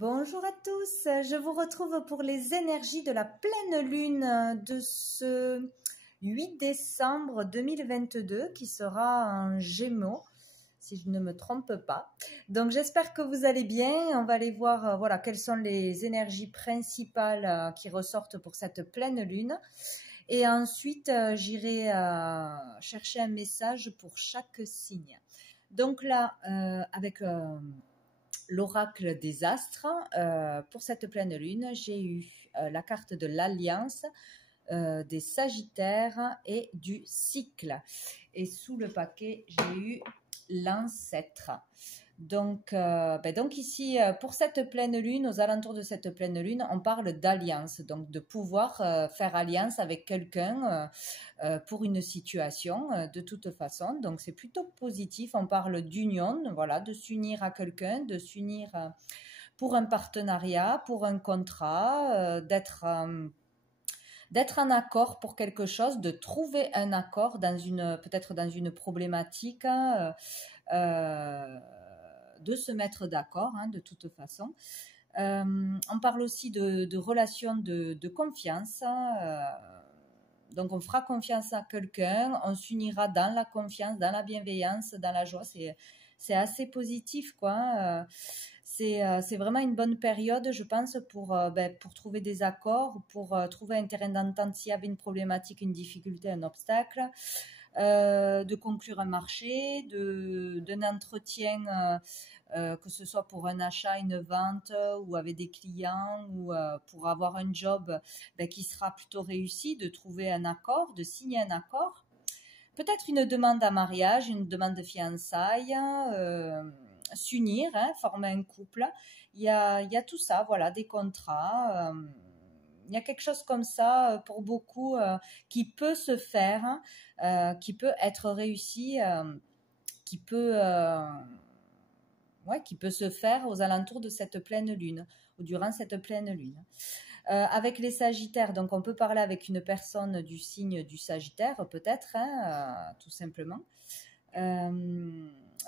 Bonjour à tous, je vous retrouve pour les énergies de la pleine lune de ce 8 décembre 2022 qui sera en Gémeaux, si je ne me trompe pas. Donc j'espère que vous allez bien. On va aller voir voilà, quelles sont les énergies principales qui ressortent pour cette pleine lune. Et ensuite, j'irai chercher un message pour chaque signe. Donc là, avec l'oracle des astres, pour cette pleine lune, j'ai eu la carte de l'alliance, des sagittaires et du cycle. Et sous le paquet, j'ai eu l'ancêtre. Donc ici, pour cette pleine lune, aux alentours de cette pleine lune, on parle d'alliance, donc de pouvoir faire alliance avec quelqu'un pour une situation de toute façon. Donc c'est plutôt positif, on parle d'union, voilà, de s'unir à quelqu'un, de s'unir pour un partenariat, pour un contrat, d'être en accord pour quelque chose, de trouver un accord peut-être dans une problématique, de se mettre d'accord, hein, de toute façon. On parle aussi de relations de confiance. Donc on fera confiance à quelqu'un, on s'unira dans la confiance, dans la bienveillance, dans la joie. C'est assez positif, quoi. C'est vraiment une bonne période, je pense, pour trouver des accords, pour trouver un terrain d'entente s'il y avait une problématique, une difficulté, un obstacle, de conclure un marché, d'un entretien, que ce soit pour un achat, une vente, ou avec des clients, ou pour avoir un job qui sera plutôt réussi, de trouver un accord, de signer un accord. Peut-être une demande à mariage, une demande de fiançailles, s'unir, hein, former un couple. Il y a tout ça, voilà, des contrats. Il y a quelque chose comme ça pour beaucoup qui peut se faire, qui peut être réussi, qui peut se faire aux alentours de cette pleine lune ou durant cette pleine lune. Avec les sagittaires, donc on peut parler avec une personne du signe du sagittaire peut-être, hein, tout simplement.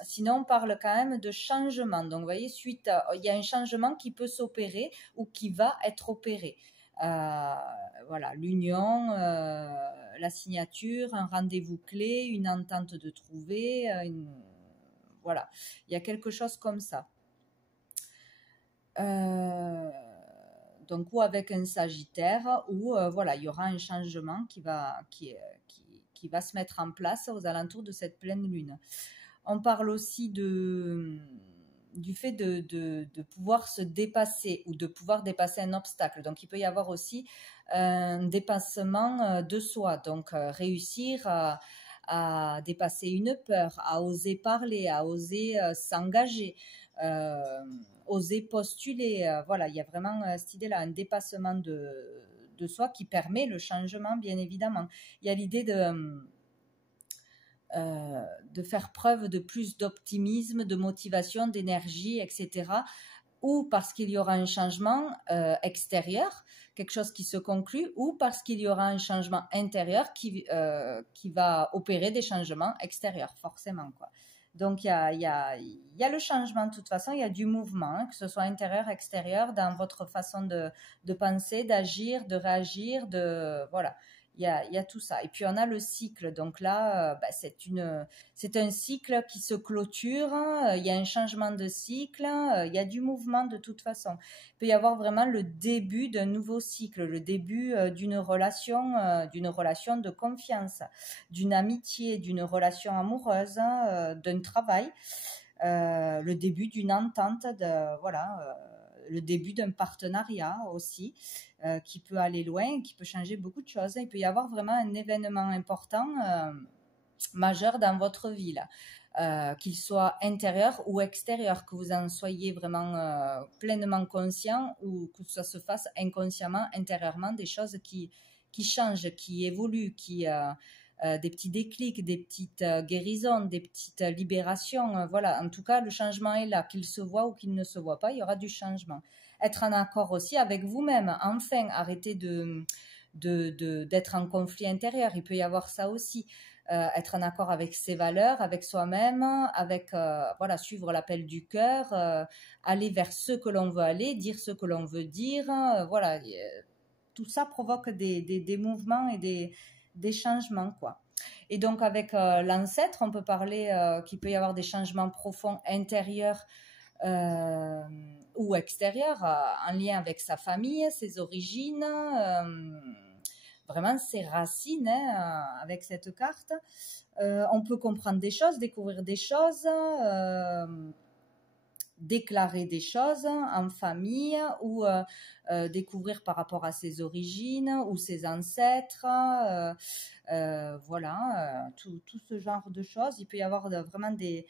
Sinon on parle quand même de changement, donc vous voyez, il y a un changement qui peut s'opérer ou qui va être opéré. Voilà, l'union, la signature, un rendez-vous clé, une entente de trouver, voilà, il y a quelque chose comme ça. Donc ou avec un sagittaire, ou voilà, il y aura un changement qui va se mettre en place aux alentours de cette pleine lune. On parle aussi du fait de pouvoir se dépasser ou de pouvoir dépasser un obstacle. Donc il peut y avoir aussi un dépassement de soi, donc réussir à dépasser une peur, à oser parler, à oser s'engager, oser postuler. Voilà, il y a vraiment cette idée-là, un dépassement de soi qui permet le changement, bien évidemment. Il y a l'idée de faire preuve de plus d'optimisme, de motivation, d'énergie, etc. Ou parce qu'il y aura un changement extérieur, quelque chose qui se conclut, ou parce qu'il y aura un changement intérieur qui va opérer des changements extérieurs, forcément, quoi. Donc il y a le changement de toute façon, il y a du mouvement, hein, que ce soit intérieur, extérieur, dans votre façon de penser, d'agir, de réagir, voilà. Il y a tout ça. Et puis on a le cycle. Donc là, c'est un cycle qui se clôture. Il y a un changement de cycle. Il y a du mouvement de toute façon. Il peut y avoir vraiment le début d'un nouveau cycle, le début d'une relation de confiance, d'une amitié, d'une relation amoureuse, d'un travail, le début d'une entente, le début d'un partenariat aussi, qui peut aller loin, qui peut changer beaucoup de choses. Il peut y avoir vraiment un événement important, majeur dans votre vie, là. Qu'il soit intérieur ou extérieur, que vous en soyez vraiment pleinement conscient, ou que ça se fasse inconsciemment, intérieurement, des choses qui changent, qui évoluent, des petits déclics, des petites guérisons, des petites libérations. Voilà, en tout cas, le changement est là, qu'il se voit ou qu'il ne se voit pas, il y aura du changement. Être en accord aussi avec vous-même, enfin, arrêter d'être en conflit intérieur, il peut y avoir ça aussi. être en accord avec ses valeurs, avec soi-même, avec voilà, suivre l'appel du cœur, aller vers ce que l'on veut aller, dire ce que l'on veut dire, voilà, tout ça provoque des mouvements et des changements, quoi. Et donc avec l'ancêtre, on peut parler qu'il peut y avoir des changements profonds intérieurs ou extérieurs en lien avec sa famille, ses origines, vraiment ses racines, hein, avec cette carte. On peut comprendre des choses, découvrir des choses, déclarer des choses en famille ou découvrir par rapport à ses origines ou ses ancêtres, voilà, tout ce genre de choses. Il peut y avoir vraiment des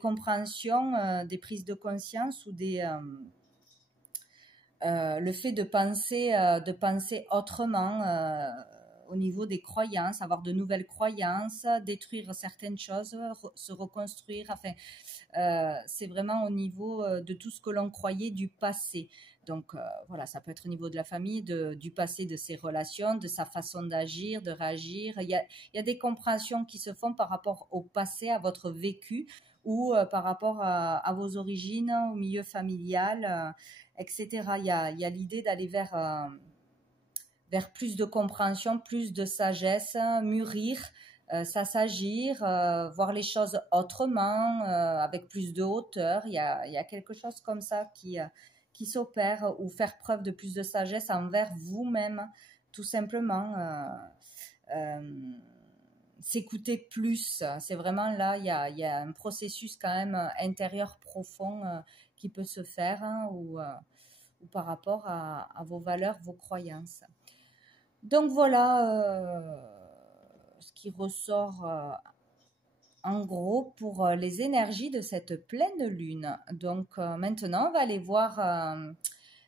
compréhensions, des prises de conscience ou le fait de penser autrement au niveau des croyances, avoir de nouvelles croyances, détruire certaines choses, se reconstruire. Enfin, c'est vraiment au niveau de tout ce que l'on croyait du passé. Donc voilà, ça peut être au niveau de la famille, du passé, de ses relations, de sa façon d'agir, de réagir. Il y a des compréhensions qui se font par rapport au passé, à votre vécu ou par rapport à vos origines, au milieu familial, etc. Il y a l'idée d'aller vers plus de compréhension, plus de sagesse, mûrir, s'assagir, voir les choses autrement, avec plus de hauteur. Il y a quelque chose comme ça qui s'opère, ou faire preuve de plus de sagesse envers vous-même, tout simplement. S'écouter plus, c'est vraiment là, il y a un processus quand même intérieur profond qui peut se faire, hein, ou par rapport à vos valeurs, vos croyances. Donc voilà ce qui ressort en gros pour les énergies de cette pleine lune. Donc maintenant, on va aller voir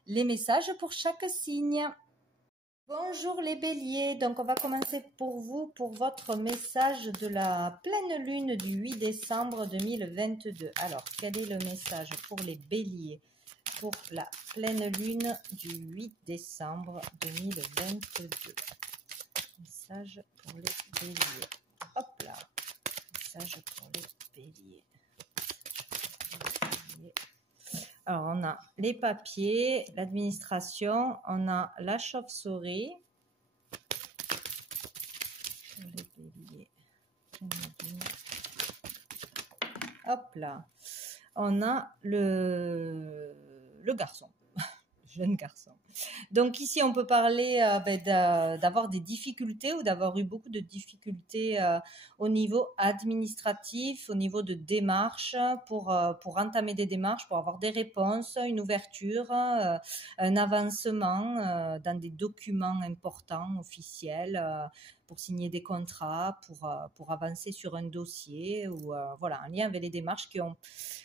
les messages pour chaque signe. Bonjour les béliers, donc on va commencer pour vous, pour votre message de la pleine lune du 8 décembre 2022. Alors, quel est le message pour les béliers pour la pleine lune du 8 décembre 2022? Message pour les béliers. Hop là. Message pour les béliers. Alors, on a les papiers, l'administration, on a la chauve-souris. Les béliers. Hop là. On a le garçon. Jeune garçon. Donc ici, on peut parler d'avoir des difficultés ou d'avoir eu beaucoup de difficultés au niveau administratif, au niveau de démarches, pour entamer des démarches, pour avoir des réponses, une ouverture, un avancement dans des documents importants, officiels, pour signer des contrats, pour avancer sur un dossier, ou voilà, en lien avec les démarches qui ont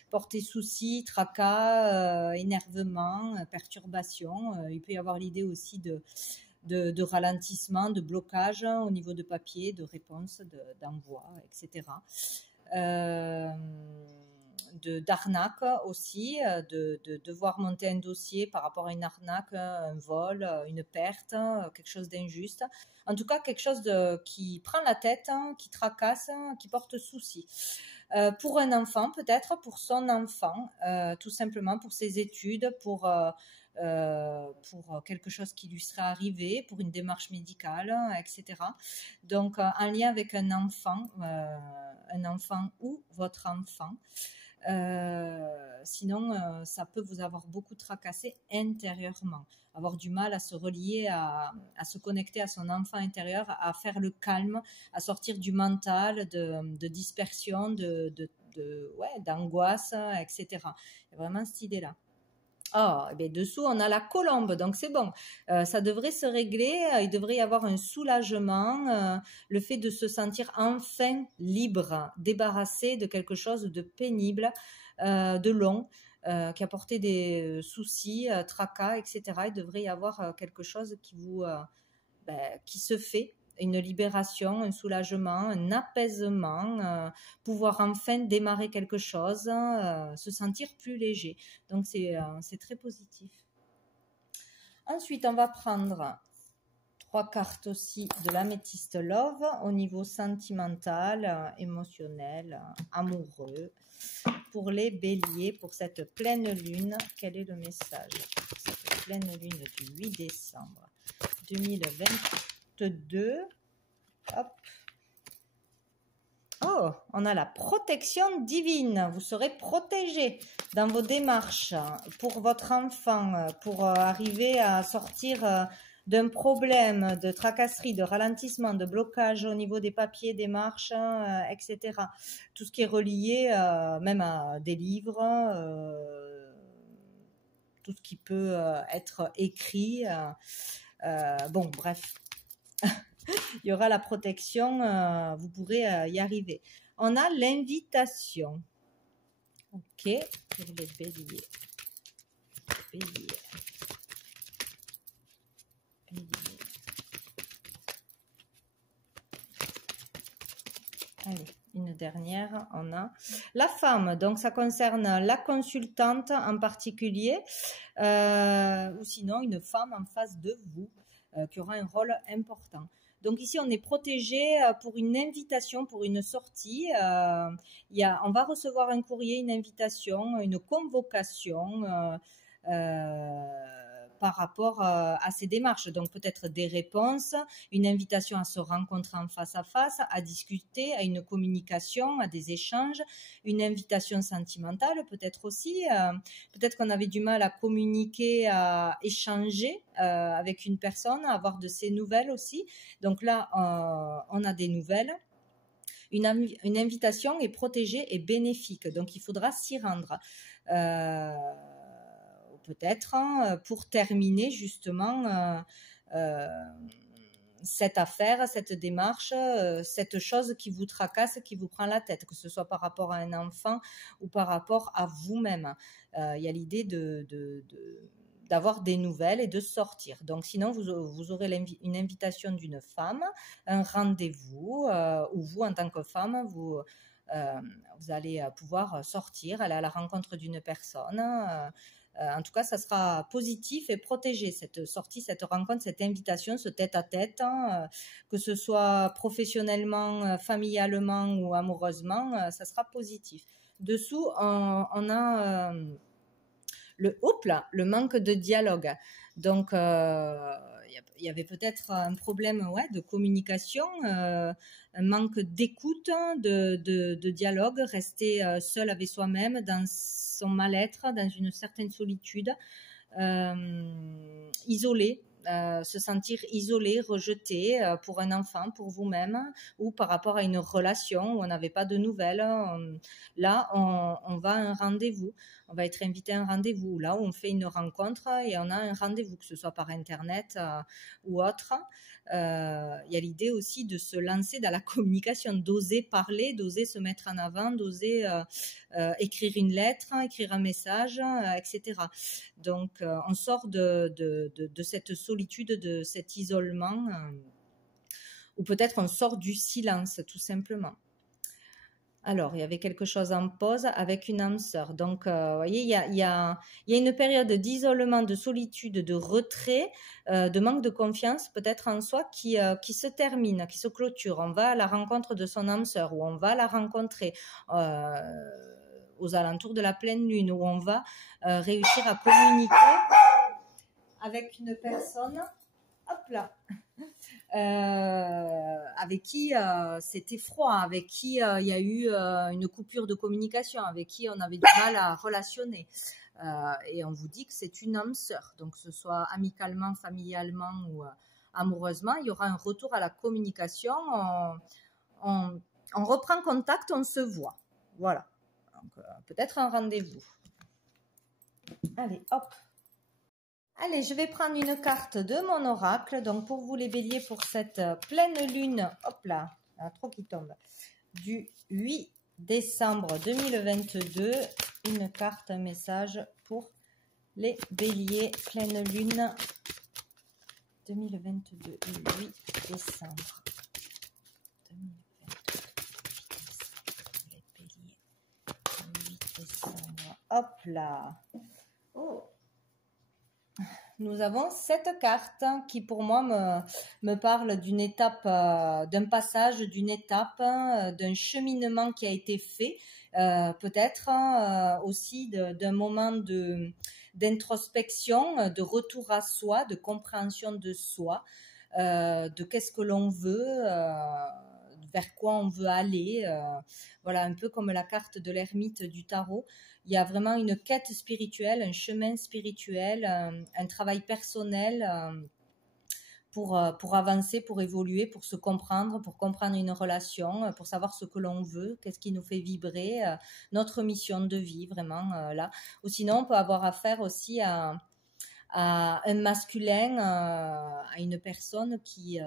porté soucis, tracas, énervement, perturbation. Il peut y avoir l'idée aussi de ralentissement, de blocage au niveau de papier, de réponse, d'envoi, etc. D'arnaque aussi, de devoir monter un dossier par rapport à une arnaque, un vol, une perte, quelque chose d'injuste. En tout cas, quelque chose qui prend la tête, qui tracasse, qui porte souci. Pour un enfant, peut-être, pour son enfant, tout simplement pour ses études, pour quelque chose qui lui serait arrivé, pour une démarche médicale, etc. Donc, en lien avec un enfant ou votre enfant. Sinon, ça peut vous avoir beaucoup tracassé intérieurement, avoir du mal à se relier, à se connecter à son enfant intérieur, à faire le calme, à sortir du mental, de dispersion, d'angoisse, etc. Il y a vraiment cette idée-là. Oh, et bien dessous, on a la colombe, donc c'est bon. Ça devrait se régler, il devrait y avoir un soulagement, le fait de se sentir enfin libre, débarrassé de quelque chose de pénible, de long, qui a porté des soucis, tracas, etc. Il devrait y avoir quelque chose qui se fait. Une libération, un soulagement, un apaisement, pouvoir enfin démarrer quelque chose, se sentir plus léger. Donc c'est très positif. Ensuite, on va prendre 3 cartes aussi de l'améthyste love au niveau sentimental, émotionnel, amoureux. Pour les béliers, pour cette pleine lune, quel est le message pour cette pleine lune du 8 décembre 2022? Hop. Oh, on a la protection divine. Vous serez protégé dans vos démarches pour votre enfant, pour arriver à sortir d'un problème de tracasserie, de ralentissement, de blocage au niveau des papiers, des marches, etc. Tout ce qui est relié même à des livres, tout ce qui peut être écrit. Bon, bref. Il y aura la protection, vous pourrez y arriver. On a l'invitation. Ok, pour les béliers. Bélier. Allez, une dernière, on a la femme, donc ça concerne la consultante en particulier, ou sinon une femme en face de vous qui aura un rôle important. Donc ici, on est protégé pour une invitation, pour une sortie. On va recevoir un courrier, une invitation, une convocation par rapport à ces démarches. Donc peut-être des réponses, une invitation à se rencontrer en face à face, à discuter, à une communication, à des échanges, une invitation sentimentale peut-être aussi. Peut-être qu'on avait du mal à communiquer, à échanger avec une personne, à avoir de ses nouvelles aussi. Donc là, on a des nouvelles. Une invitation est protégée et bénéfique, donc il faudra s'y rendre. Peut-être pour terminer justement cette affaire, cette démarche, cette chose qui vous tracasse, qui vous prend la tête, que ce soit par rapport à un enfant ou par rapport à vous-même. Il y a l'idée d'avoir des nouvelles et de sortir. Donc sinon, vous aurez une invitation d'une femme, un rendez-vous, où vous, en tant que femme, vous allez pouvoir sortir, aller à la rencontre d'une personne. En tout cas, ça sera positif et protégé, cette sortie, cette rencontre, cette invitation, ce tête-à-tête, que ce soit professionnellement, familialement ou amoureusement, ça sera positif. Dessous, on a le manque de dialogue. Donc, il y avait peut-être un problème de communication, un manque d'écoute, de dialogue, rester seul avec soi-même dans son mal-être, dans une certaine solitude, isolé. Se sentir isolé, rejeté pour un enfant, pour vous-même, ou par rapport à une relation où on n'avait pas de nouvelles. Là, on va à un rendez-vous. On va être invité à un rendez-vous. Là, où on fait une rencontre et on a un rendez-vous, que ce soit par Internet ou autre. Il y a l'idée aussi de se lancer dans la communication, d'oser parler, d'oser se mettre en avant, d'oser écrire une lettre, écrire un message, etc. Donc, on sort de cette solitude, de cet isolement, ou peut-être on sort du silence, tout simplement. Alors, il y avait quelque chose en pause avec une âme sœur. Donc, vous voyez, il y a une période d'isolement, de solitude, de retrait, de manque de confiance peut-être en soi qui se termine, qui se clôture. On va à la rencontre de son âme sœur, ou on va la rencontrer aux alentours de la pleine lune, où on va réussir à communiquer avec une personne, hop là, avec qui c'était froid, avec qui il y a eu une coupure de communication, avec qui on avait du mal à relationner. Et on vous dit que c'est une âme sœur, donc que ce soit amicalement, familialement ou amoureusement, il y aura un retour à la communication, on reprend contact, on se voit. Voilà, donc peut-être un rendez-vous. Allez, hop. Allez, je vais prendre une carte de mon oracle. Donc, pour vous les béliers, pour cette pleine lune, hop là, il y en a trop qui tombent, du 8 décembre 2022, une carte, un message pour les béliers, pleine lune 2022, le 8 décembre 2022, les béliers, le 8 décembre, hop là. Oh. nous avons cette carte qui pour moi me parle d'une étape, d'un passage, d'une étape, d'un cheminement qui a été fait, peut-être aussi d'un moment d'introspection, de retour à soi, de compréhension de soi, de qu'est-ce que l'on veut, vers quoi on veut aller. Voilà, un peu comme la carte de l'ermite du tarot. Il y a vraiment une quête spirituelle, un chemin spirituel, un travail personnel pour avancer, pour évoluer, pour se comprendre, pour comprendre une relation, pour savoir ce que l'on veut, qu'est-ce qui nous fait vibrer, notre mission de vie, vraiment là. Ou sinon, on peut avoir affaire aussi à un masculin, à une personne qui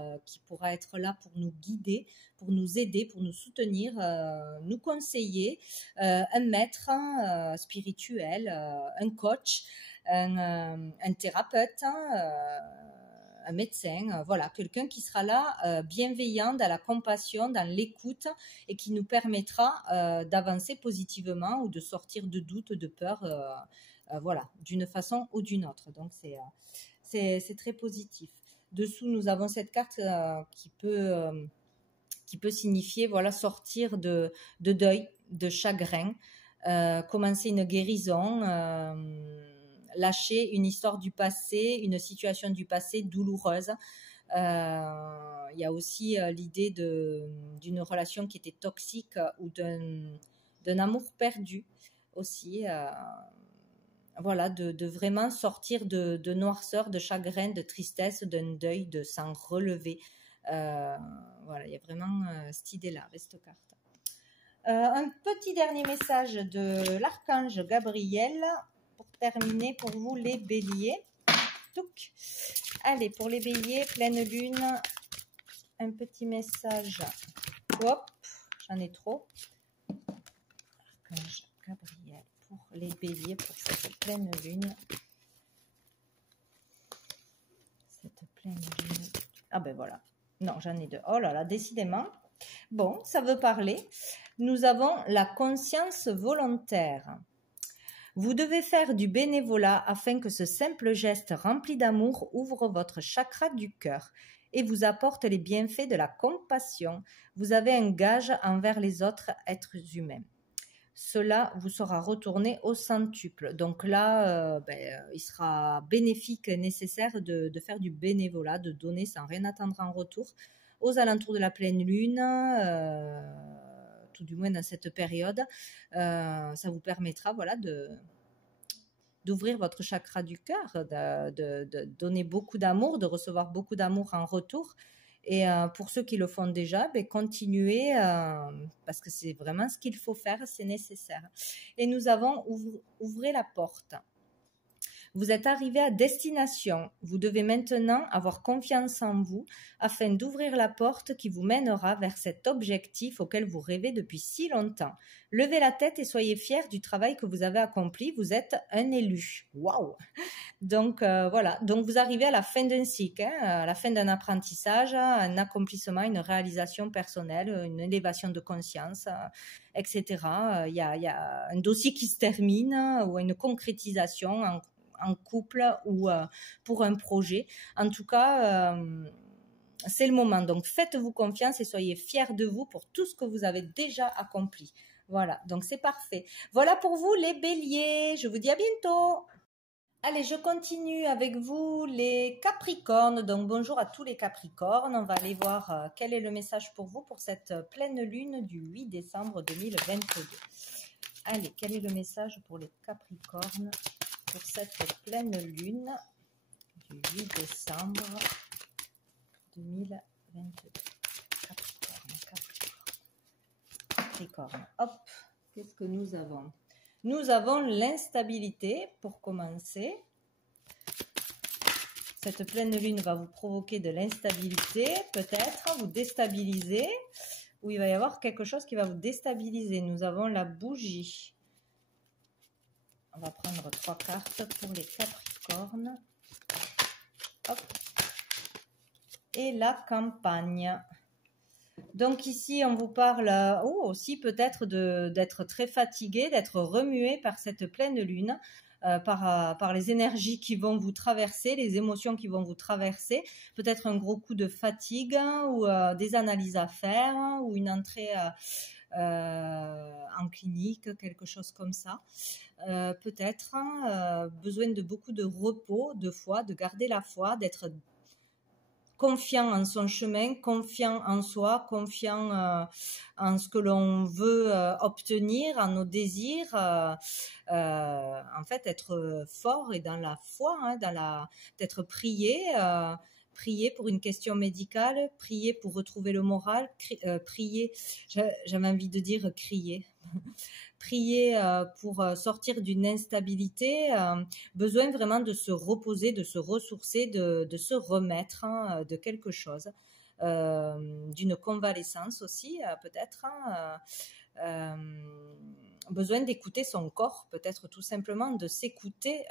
pourra être là pour nous guider, pour nous aider, pour nous soutenir, nous conseiller, un maître spirituel, un coach, un thérapeute, un médecin, voilà, quelqu'un qui sera là, bienveillant, dans la compassion, dans l'écoute et qui nous permettra d'avancer positivement ou de sortir de doutes, de peurs, voilà, d'une façon ou d'une autre. Donc, c'est très positif. Dessous, nous avons cette carte qui peut signifier, voilà, sortir de deuil, de chagrin, commencer une guérison, lâcher une histoire du passé, une situation du passé douloureuse. Il y a aussi l'idée d'une relation qui était toxique ou d'un amour perdu aussi. Voilà, de vraiment sortir de noirceur, de chagrin, de tristesse, d'un deuil, de s'en relever. Voilà, il y a vraiment cette idée-là avec cette carte. Un petit dernier message de l'archange Gabriel pour terminer pour vous les béliers. Touc. Allez, pour les béliers, pleine lune, un petit message. Hop, j'en ai trop. Archange Gabriel. Pour les béliers, pour cette pleine lune. Cette pleine lune. Ah ben voilà. Non, j'en ai deux. Oh là là, décidément. Bon, ça veut parler. Nous avons la conscience volontaire. Vous devez faire du bénévolat afin que ce simple geste rempli d'amour ouvre votre chakra du cœur et vous apporte les bienfaits de la compassion. Vous avez un gage envers les autres êtres humains. Cela vous sera retourné au centuple. Donc là, il sera bénéfique et nécessaire de faire du bénévolat, de donner sans rien attendre en retour aux alentours de la pleine lune, tout du moins dans cette période. Ça vous permettra, voilà, d'ouvrir votre chakra du cœur, de donner beaucoup d'amour, de recevoir beaucoup d'amour en retour. Et pour ceux qui le font déjà, continuez parce que c'est vraiment ce qu'il faut faire, c'est nécessaire. Et nous avons ouvrez la porte. Vous êtes arrivé à destination. Vous devez maintenant avoir confiance en vous afin d'ouvrir la porte qui vous mènera vers cet objectif auquel vous rêvez depuis si longtemps. Levez la tête et soyez fiers du travail que vous avez accompli. Vous êtes un élu. Waouh! Donc voilà, donc vous arrivez à la fin d'un cycle, à la fin d'un apprentissage, un accomplissement, une réalisation personnelle, une élévation de conscience, etc. Il y a un dossier qui se termine ou une concrétisation en couple ou pour un projet. En tout cas, c'est le moment. Donc faites-vous confiance et soyez fiers de vous pour tout ce que vous avez déjà accompli. Voilà, donc c'est parfait. Voilà pour vous les béliers. Je vous dis à bientôt. Allez, je continue avec vous les Capricornes. Donc bonjour à tous les Capricornes. On va aller voir quel est le message pour vous pour cette pleine lune du 8 décembre 2022. Allez, quel est le message pour les Capricornes pour cette pleine lune du 8 décembre 2022. Capricorne. Hop, qu'est-ce que nous avons? Nous avons l'instabilité pour commencer. Cette pleine lune va vous provoquer de l'instabilité, peut-être vous déstabiliser, ou il va y avoir quelque chose qui va vous déstabiliser. Nous avons la bougie. On va prendre 3 cartes pour les Capricornes. Hop. Et la campagne. Donc ici, on vous parle aussi peut-être d'être très fatigué, d'être remué par cette pleine lune. par les énergies qui vont vous traverser, les émotions qui vont vous traverser, peut-être un gros coup de fatigue ou des analyses à faire ou une entrée en clinique, quelque chose comme ça. Peut-être besoin de beaucoup de repos, de foi, de garder la foi, d'être confiant en son chemin, confiant en soi, confiant en ce que l'on veut obtenir, en nos désirs. En fait, être fort et dans la foi, d'être prié. Prier pour une question médicale, prier pour retrouver le moral, prier, j'avais envie de dire crier, prier pour sortir d'une instabilité, besoin vraiment de se reposer, de se ressourcer, de se remettre de quelque chose, d'une convalescence aussi peut-être, besoin d'écouter son corps, peut-être tout simplement de s'écouter.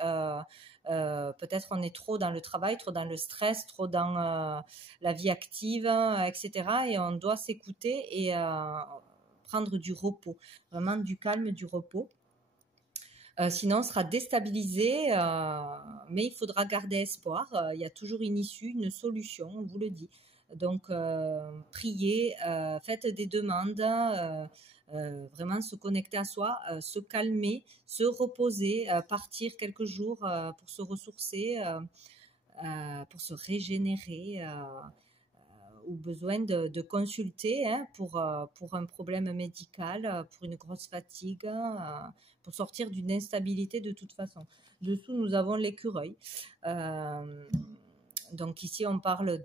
Peut-être on est trop dans le travail, trop dans le stress, trop dans la vie active, etc. Et on doit s'écouter et prendre du repos, vraiment du calme, du repos. Sinon, on sera déstabilisé, mais il faudra garder espoir. Il y a toujours une issue, une solution, on vous le dit. Donc, priez, faites des demandes, vraiment se connecter à soi, se calmer, se reposer, partir quelques jours pour se ressourcer, pour se régénérer, ou besoin de consulter pour un problème médical, pour une grosse fatigue, pour sortir d'une instabilité de toute façon. Dessous, nous avons l'écureuil. Donc ici, on parle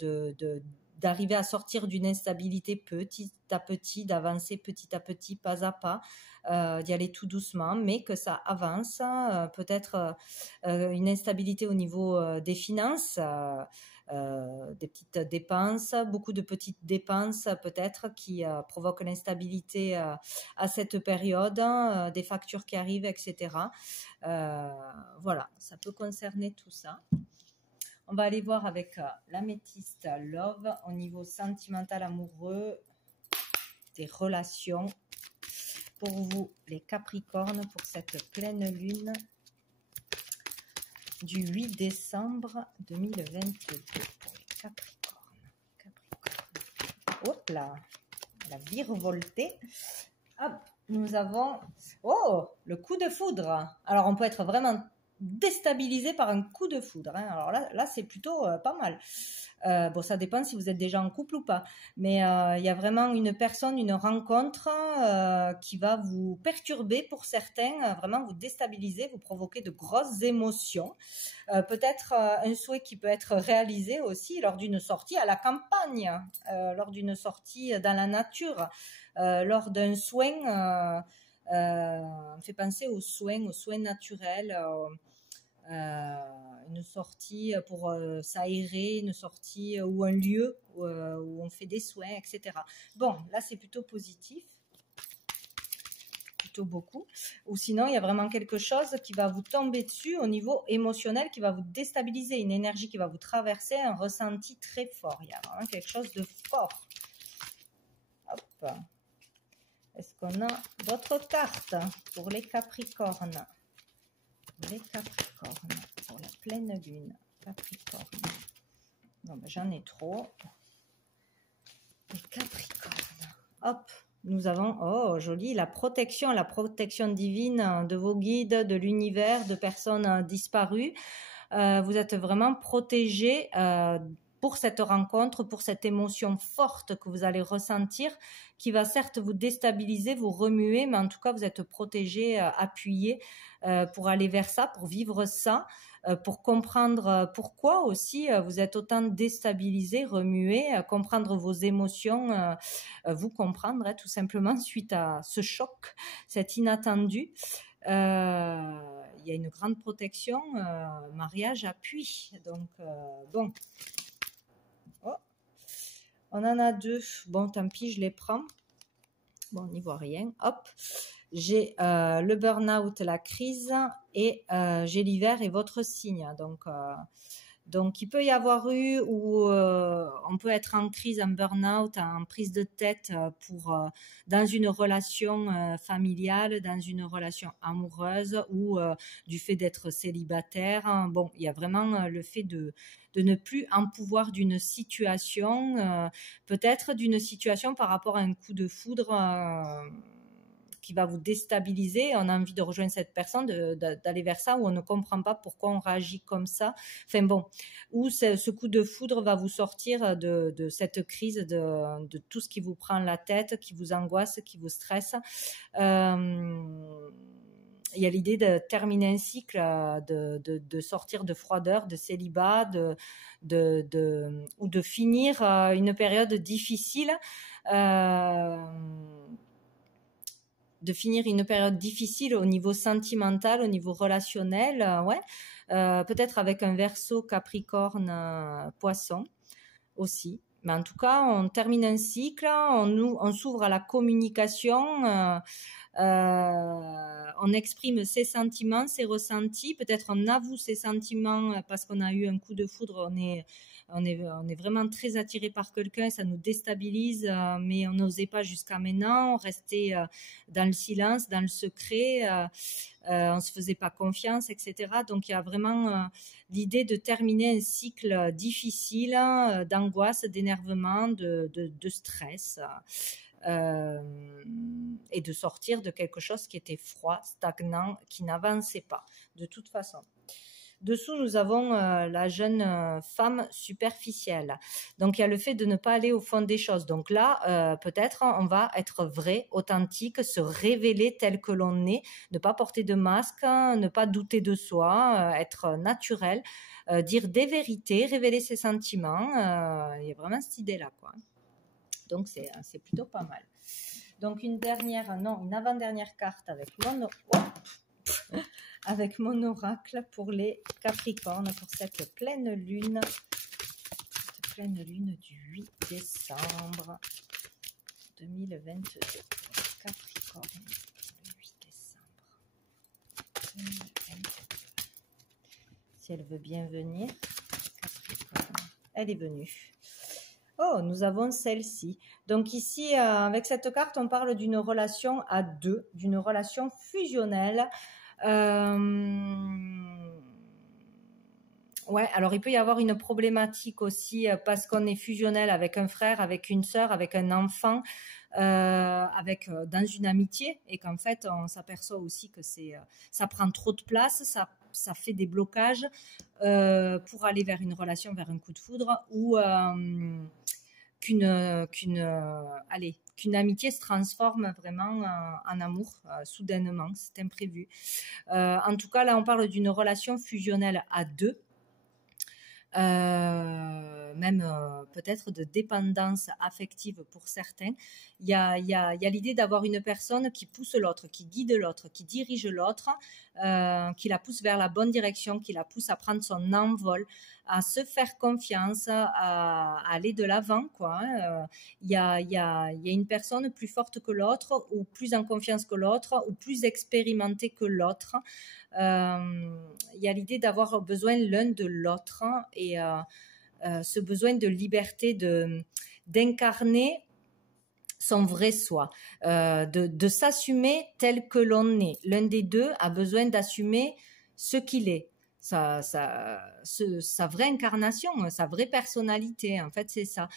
d'arriver à sortir d'une instabilité petit à petit, d'avancer petit à petit, pas à pas, d'y aller tout doucement, mais que ça avance. Peut-être une instabilité au niveau des finances, des petites dépenses, beaucoup de petites dépenses peut-être qui provoquent l'instabilité à cette période, des factures qui arrivent, etc. Voilà, ça peut concerner tout ça. On va aller voir avec l'améthyste Love au niveau sentimental, amoureux, des relations. Pour vous, les Capricornes, pour cette pleine lune du 8 décembre 2022. Pour les Capricornes. Hop là, la virevoltée. Hop, nous avons le coup de foudre. Alors, on peut être vraiment déstabilisé par un coup de foudre. Alors là c'est plutôt pas mal. Bon, ça dépend si vous êtes déjà en couple ou pas. Mais il y a vraiment une personne, une rencontre qui va vous perturber pour certains, vraiment vous déstabiliser, vous provoquer de grosses émotions. Peut-être un souhait qui peut être réalisé aussi lors d'une sortie à la campagne, lors d'une sortie dans la nature, lors d'un soin. On fait penser aux soins naturels, une sortie pour s'aérer, une sortie ou un lieu où on fait des soins, etc. Bon, là c'est plutôt positif, plutôt beaucoup. Ou sinon, il y a vraiment quelque chose qui va vous tomber dessus au niveau émotionnel, qui va vous déstabiliser, une énergie qui va vous traverser, un ressenti très fort. Il y a vraiment quelque chose de fort. Hop. Est-ce qu'on a d'autres cartes pour les Capricornes? Les Capricornes, pour la pleine lune. Capricorne. Non, ben, j'en ai trop. Les Capricornes. Hop, nous avons, oh, joli, la protection divine de vos guides, de l'univers, de personnes disparues. Vous êtes vraiment protégés pour cette rencontre, pour cette émotion forte que vous allez ressentir, qui va certes vous déstabiliser, vous remuer, mais en tout cas, vous êtes protégé, appuyé pour aller vers ça, pour vivre ça, pour comprendre pourquoi aussi vous êtes autant déstabilisé, remué, comprendre vos émotions, vous comprendre tout simplement suite à ce choc, cet inattendu. Il y a une grande protection, mariage, appui. Donc, bon. Oh. On en a deux. Bon, tant pis, je les prends. Bon, on n'y voit rien. Hop. J'ai le burn-out, la crise, et j'ai l'hiver et votre signe. Donc, Donc, il peut y avoir eu où on peut être en crise, en burn-out, en prise de tête dans une relation familiale, dans une relation amoureuse ou du fait d'être célibataire. Bon, il y a vraiment le fait de ne plus en pouvoir d'une situation, peut-être d'une situation par rapport à un coup de foudre qui va vous déstabiliser. On a envie de rejoindre cette personne, d'aller vers ça, où on ne comprend pas pourquoi on réagit comme ça. Enfin bon, où ce coup de foudre va vous sortir de cette crise, de tout ce qui vous prend la tête, qui vous angoisse, qui vous stresse. Il y a l'idée de terminer un cycle, de sortir de froideur, de célibat, ou de finir une période difficile. De finir une période difficile au niveau sentimental, au niveau relationnel, ouais. Peut-être avec un Verseau, Capricorne, Poisson aussi. Mais en tout cas, on termine un cycle, on s'ouvre à la communication, on exprime ses sentiments, ses ressentis. Peut-être on avoue ses sentiments parce qu'on a eu un coup de foudre, on est vraiment très attiré par quelqu'un, ça nous déstabilise, mais on n'osait pas jusqu'à maintenant, on restait dans le silence, dans le secret, on se faisait pas confiance, etc. Donc il y a vraiment l'idée de terminer un cycle difficile, d'angoisse, d'énervement, de stress. Et de sortir de quelque chose qui était froid, stagnant, qui n'avançait pas, de toute façon. Dessous, nous avons la jeune femme superficielle. Donc, il y a le fait de ne pas aller au fond des choses. Donc là, peut-être, on va être vrai, authentique, se révéler tel que l'on est, ne pas porter de masque, ne pas douter de soi, être naturel, dire des vérités, révéler ses sentiments. Il y a vraiment cette idée-là, quoi. Donc, c'est plutôt pas mal. Donc, une avant-dernière carte avec mon oracle pour les Capricornes pour cette pleine lune du 8 décembre 2022. Capricorne, le 8 décembre 2022. Si elle veut bien venir, Capricorne, elle est venue. Oh, nous avons celle-ci. Donc ici, avec cette carte, on parle d'une relation à deux, d'une relation fusionnelle. Ouais, alors il peut y avoir une problématique aussi parce qu'on est fusionnel avec un frère, avec une sœur, avec un enfant, dans une amitié, et qu'en fait on s'aperçoit aussi que ça prend trop de place, ça fait des blocages pour aller vers une relation, vers un coup de foudre, ou qu'une amitié se transforme vraiment en amour soudainement, c'est imprévu. En tout cas, là, on parle d'une relation fusionnelle à deux, même peut-être de dépendance affective pour certains. Il y a l'idée d'avoir une personne qui pousse l'autre, qui guide l'autre, qui dirige l'autre, qui la pousse vers la bonne direction, qui la pousse à prendre son envol, à se faire confiance, à aller de l'avant, quoi. Il y a une personne plus forte que l'autre, ou plus en confiance que l'autre, ou plus expérimentée que l'autre. Il y a l'idée d'avoir besoin l'un de l'autre, et ce besoin de liberté, d'incarner son vrai soi, de s'assumer tel que l'on est. L'un des deux a besoin d'assumer ce qu'il est, sa vraie incarnation, sa vraie personnalité. En fait, c'est ça,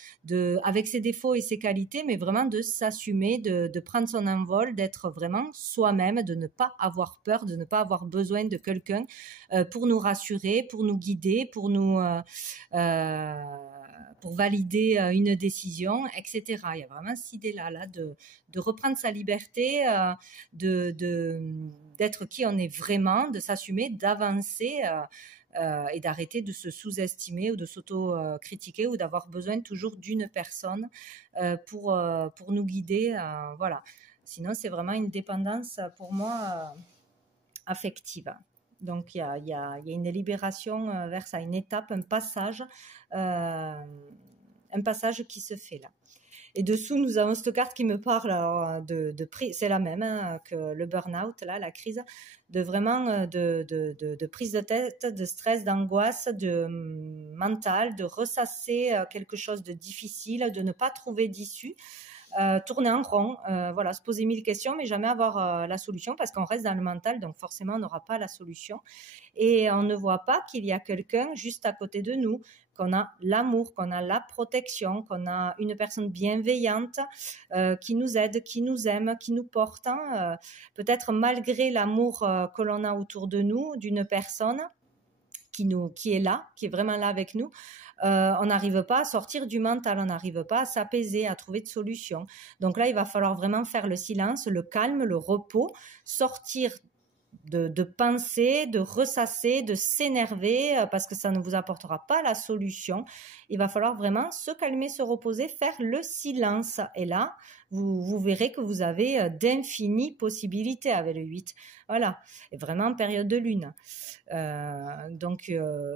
avec ses défauts et ses qualités, mais vraiment de s'assumer, de prendre son envol, d'être vraiment soi-même, de ne pas avoir peur, de ne pas avoir besoin de quelqu'un pour nous rassurer, pour nous guider, pour valider une décision, etc. Il y a vraiment cette idée-là, de reprendre sa liberté, d'être qui on est vraiment, de s'assumer, d'avancer et d'arrêter de se sous-estimer ou de s'auto-critiquer, ou d'avoir besoin toujours d'une personne pour nous guider. Voilà. Sinon, c'est vraiment une dépendance pour moi affective. Donc, il y a une libération vers ça, une étape, un passage qui se fait là. Et dessous, nous avons cette carte qui me parle c'est la même hein, que le burn-out, là, la crise, de vraiment de prise de tête, de stress, d'angoisse, de mental, de ressasser quelque chose de difficile, de ne pas trouver d'issue. Tourner en rond, voilà, se poser 1000 questions, mais jamais avoir la solution parce qu'on reste dans le mental, donc forcément on n'aura pas la solution. Et on ne voit pas qu'il y a quelqu'un juste à côté de nous, qu'on a l'amour, qu'on a la protection, qu'on a une personne bienveillante qui nous aide, qui nous aime, qui nous porte. Hein, peut-être malgré l'amour que l'on a autour de nous, d'une personne qui est là, qui est vraiment là avec nous, on n'arrive pas à sortir du mental, on n'arrive pas à s'apaiser, à trouver de solutions. Donc là, il va falloir vraiment faire le silence, le calme, le repos, sortir de penser, de ressasser, de s'énerver parce que ça ne vous apportera pas la solution. Il va falloir vraiment se calmer, se reposer, faire le silence. Et là, vous verrez que vous avez d'infinies possibilités avec le 8. Voilà, et vraiment en période de lune. Donc,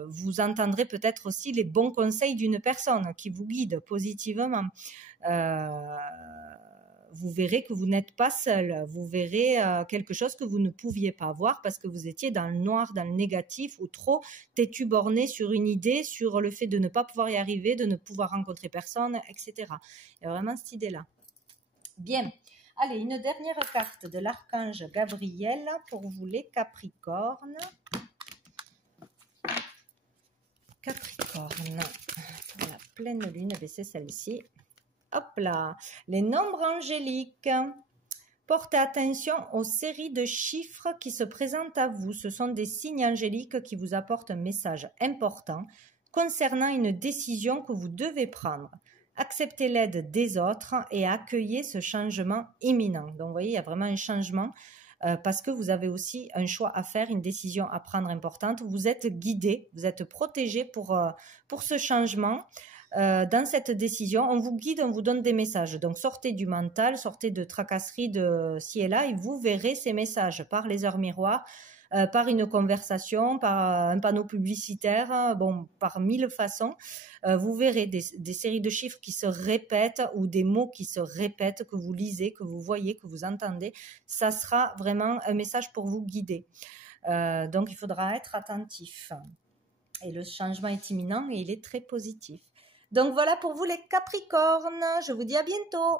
vous entendrez peut-être aussi les bons conseils d'une personne qui vous guide positivement. Vous verrez que vous n'êtes pas seul, vous verrez quelque chose que vous ne pouviez pas voir parce que vous étiez dans le noir, dans le négatif ou trop têtu borné sur une idée, sur le fait de ne pas pouvoir y arriver, de ne pouvoir rencontrer personne, etc. Il y a vraiment cette idée-là. Bien, allez, une dernière carte de l'archange Gabriel pour vous les Capricornes. Capricorne, pour la pleine lune, c'est celle-ci. Hop là, les nombres angéliques. Portez attention aux séries de chiffres qui se présentent à vous. Ce sont des signes angéliques qui vous apportent un message important concernant une décision que vous devez prendre. Acceptez l'aide des autres et accueillez ce changement imminent. Donc, vous voyez, il y a vraiment un changement parce que vous avez aussi un choix à faire, une décision à prendre importante. Vous êtes guidé, vous êtes protégé pour ce changement. Dans cette décision, on vous guide, on vous donne des messages. Donc, sortez du mental, sortez de tracasseries de ci et là et vous verrez ces messages par les heures miroirs, par une conversation, par un panneau publicitaire, bon, par 1000 façons. Vous verrez des séries de chiffres qui se répètent ou des mots qui se répètent, que vous lisez, que vous voyez, que vous entendez. Ça sera vraiment un message pour vous guider. Donc, il faudra être attentif. Et le changement est imminent et il est très positif. Donc voilà pour vous les Capricornes, je vous dis à bientôt.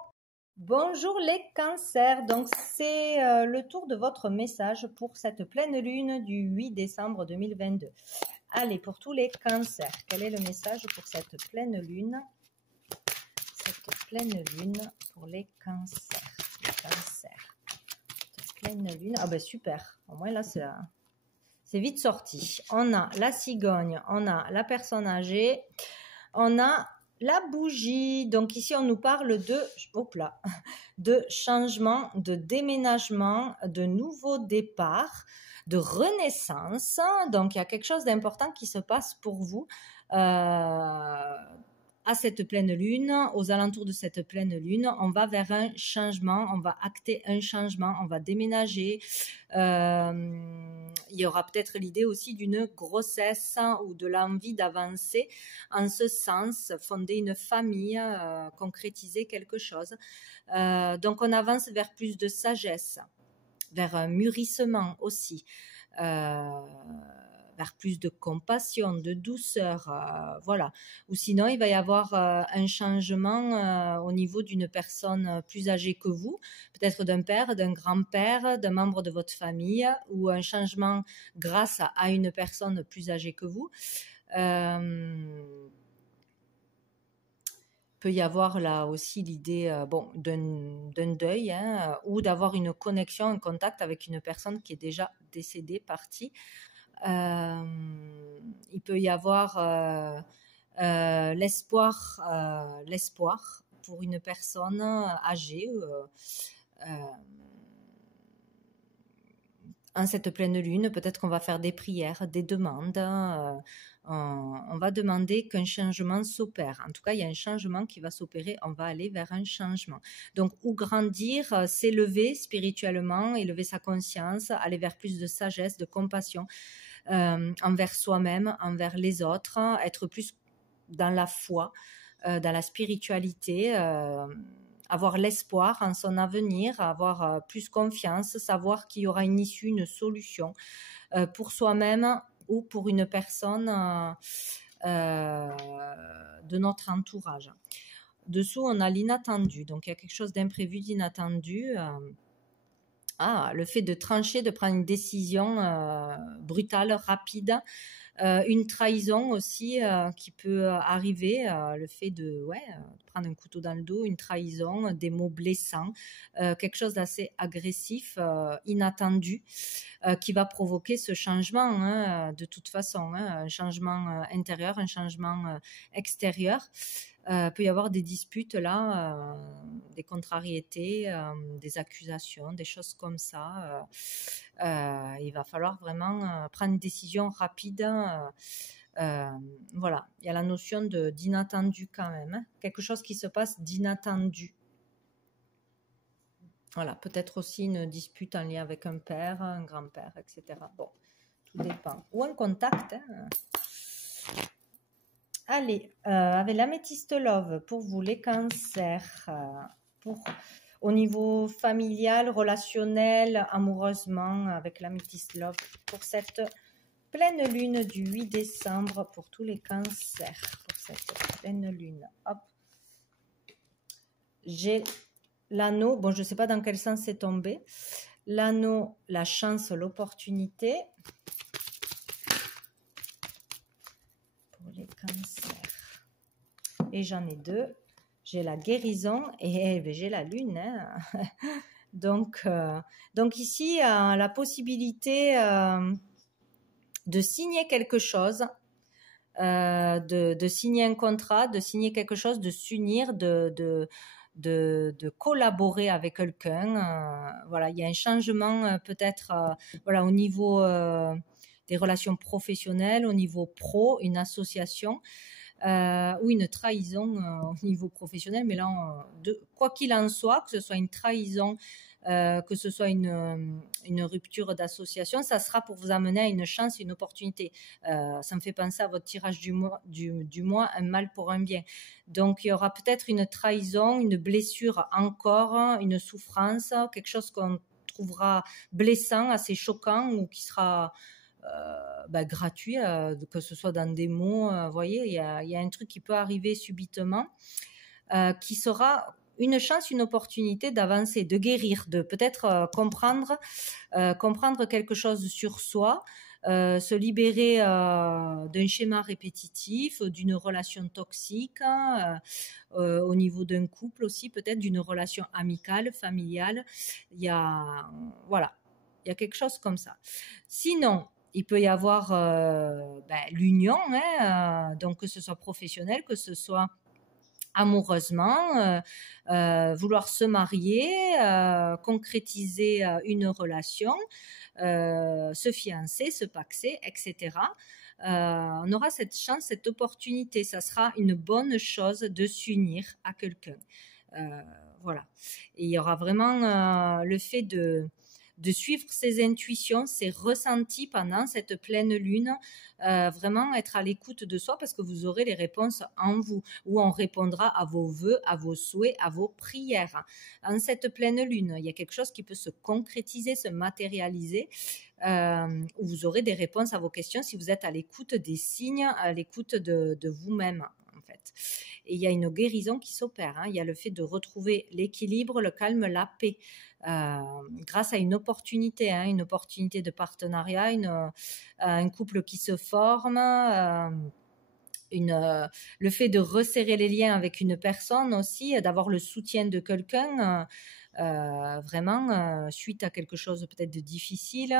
Bonjour les Cancers, donc c'est le tour de votre message pour cette pleine lune du 8 décembre 2022. Allez, pour tous les Cancers, quel est le message pour cette pleine lune? Cette pleine lune pour les Cancers. Cette pleine lune, ah ben super, au moins là c'est vite sorti. On a la cigogne, on a la personne âgée. On a la bougie. Donc ici, on nous parle de changement, de déménagement, de nouveau départ, de renaissance. Donc, il y a quelque chose d'important qui se passe pour vous à cette pleine lune, aux alentours de cette pleine lune. On va vers un changement, on va acter un changement, on va déménager. Il y aura peut-être l'idée aussi d'une grossesse ou de l'envie d'avancer en ce sens, fonder une famille, concrétiser quelque chose. Donc on avance vers plus de sagesse, vers un mûrissement aussi, vers plus de compassion, de douceur, voilà. Ou sinon, il va y avoir un changement au niveau d'une personne plus âgée que vous, peut-être d'un père, d'un grand-père, d'un membre de votre famille, ou un changement grâce à une personne plus âgée que vous. Peut y avoir là aussi l'idée d'un deuil, ou d'avoir une connexion, un contact avec une personne qui est déjà décédée, partie. Il peut y avoir l'espoir pour une personne âgée en cette pleine lune. Peut-être qu'on va faire des prières, des demandes. On va demander qu'un changement s'opère. En tout cas, il y a un changement qui va s'opérer. On va aller vers un changement. Donc, ou grandir, s'élever spirituellement, élever sa conscience, aller vers plus de sagesse, de compassion envers soi-même, envers les autres, être plus dans la foi. dans la spiritualité, avoir l'espoir en son avenir, avoir plus confiance, savoir qu'il y aura une issue, une solution pour soi-même ou pour une personne de notre entourage. Dessous, on a l'inattendu. Donc, il y a quelque chose d'imprévu, d'inattendu. Le fait de trancher, de prendre une décision brutale, rapide. Une trahison aussi qui peut arriver, le fait de prendre un couteau dans le dos, une trahison, des mots blessants, quelque chose d'assez agressif, inattendu, qui va provoquer ce changement de toute façon, un changement intérieur, un changement extérieur. Peut y avoir des disputes là, des contrariétés, des accusations, des choses comme ça. Il va falloir vraiment prendre une décision rapide. Voilà, il y a la notion d'inattendu quand même, quelque chose qui se passe d'inattendu. Voilà, peut-être aussi une dispute en lien avec un père, un grand-père, etc. Bon, tout dépend. Ou un contact. Allez, avec l'améthyste love, pour vous les cancers, au niveau familial, relationnel, amoureusement, avec l'améthyste love, pour cette pleine lune du 8 décembre, pour tous les cancers, pour cette pleine lune. Hop. J'ai l'anneau, bon, je ne sais pas dans quel sens c'est tombé. L'anneau, la chance, l'opportunité. Les cancers. Et j'en ai deux. J'ai la guérison et j'ai la lune. Donc ici, la possibilité de signer quelque chose, de signer un contrat, de signer quelque chose, de s'unir, de collaborer avec quelqu'un. Voilà, il y a un changement peut-être au niveau des relations professionnelles, au niveau pro, une association ou une trahison au niveau professionnel. Mais là, quoi qu'il en soit, que ce soit une trahison, que ce soit une rupture d'association, ça sera pour vous amener à une chance, une opportunité. Ça me fait penser à votre tirage du mois, un mal pour un bien. Donc, il y aura peut-être une trahison, une blessure encore, une souffrance, quelque chose qu'on trouvera blessant, assez choquant ou qui sera gratuit, que ce soit dans des mots. Vous voyez, il y a un truc qui peut arriver subitement, qui sera une chance, une opportunité d'avancer, de guérir, de peut-être comprendre quelque chose sur soi, se libérer d'un schéma répétitif, d'une relation toxique, au niveau d'un couple aussi, peut-être d'une relation amicale, familiale. Il y a quelque chose comme ça. Sinon, il peut y avoir l'union, donc que ce soit professionnel, que ce soit amoureusement, vouloir se marier, concrétiser une relation, se fiancer, se paxer, etc. On aura cette chance, cette opportunité. Ça sera une bonne chose de s'unir à quelqu'un. Voilà. Et il y aura vraiment le fait de suivre ses intuitions, ses ressentis pendant cette pleine lune, vraiment être à l'écoute de soi parce que vous aurez les réponses en vous, où on répondra à vos vœux, à vos souhaits, à vos prières. En cette pleine lune, il y a quelque chose qui peut se concrétiser, se matérialiser, où vous aurez des réponses à vos questions si vous êtes à l'écoute des signes, à l'écoute de vous-même. Et il y a une guérison qui s'opère. Il y a le fait de retrouver l'équilibre, le calme, la paix, grâce à une opportunité de partenariat, un couple qui se forme, le fait de resserrer les liens avec une personne aussi, d'avoir le soutien de quelqu'un, vraiment suite à quelque chose peut-être de difficile.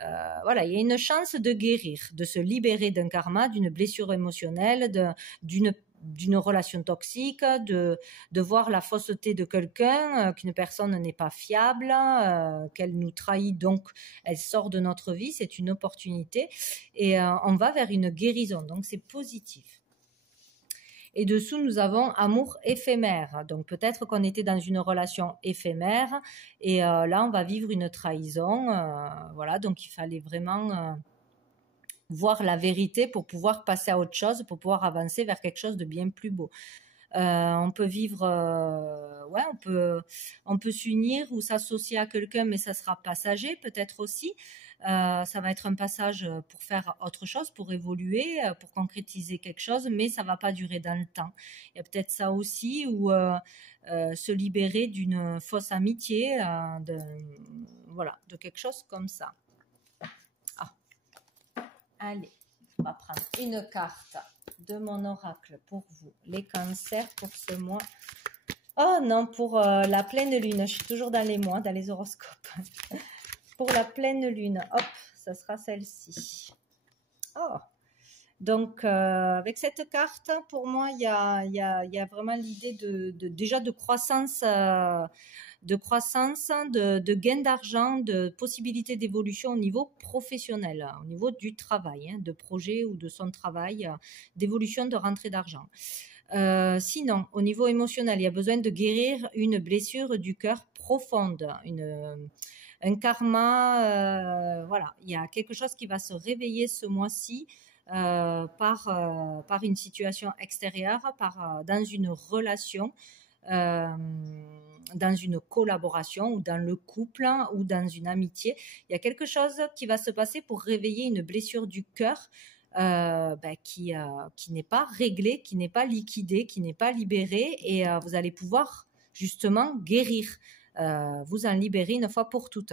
Il y a une chance de guérir, de se libérer d'un karma, d'une blessure émotionnelle, d'une relation toxique, de voir la fausseté de quelqu'un, qu'une personne n'est pas fiable, qu'elle nous trahit, donc elle sort de notre vie, c'est une opportunité et on va vers une guérison, donc c'est positif. Et dessous, nous avons amour éphémère. Donc, peut-être qu'on était dans une relation éphémère et là, on va vivre une trahison. Donc il fallait vraiment voir la vérité pour pouvoir passer à autre chose, pour pouvoir avancer vers quelque chose de bien plus beau. On peut vivre, ouais, on peut s'unir ou s'associer à quelqu'un, mais ça sera passager peut-être aussi. Ça va être un passage pour faire autre chose, pour évoluer, pour concrétiser quelque chose, mais ça va pas durer dans le temps. Il y a peut-être ça aussi, ou se libérer d'une fausse amitié, voilà, de quelque chose comme ça. Ah. Allez, on va prendre une carte de mon oracle pour vous, les cancers pour ce mois. Oh non, pour la pleine lune, je suis toujours dans les mois, dans les horoscopes. Pour la pleine lune, hop, ça sera celle-ci. Oh, donc avec cette carte, pour moi, il y a vraiment l'idée déjà de croissance, de gain d'argent, de possibilité d'évolution au niveau professionnel, au niveau du travail, de projet ou de son travail, d'évolution de rentrée d'argent. Sinon, au niveau émotionnel, il y a besoin de guérir une blessure du cœur profonde, un karma, voilà, il y a quelque chose qui va se réveiller ce mois-ci par une situation extérieure, dans une relation, dans une collaboration ou dans le couple ou dans une amitié. Il y a quelque chose qui va se passer pour réveiller une blessure du cœur qui n'est pas réglée, qui n'est pas liquidée, qui n'est pas libérée, et vous allez pouvoir justement guérir. Vous en libérer une fois pour toutes.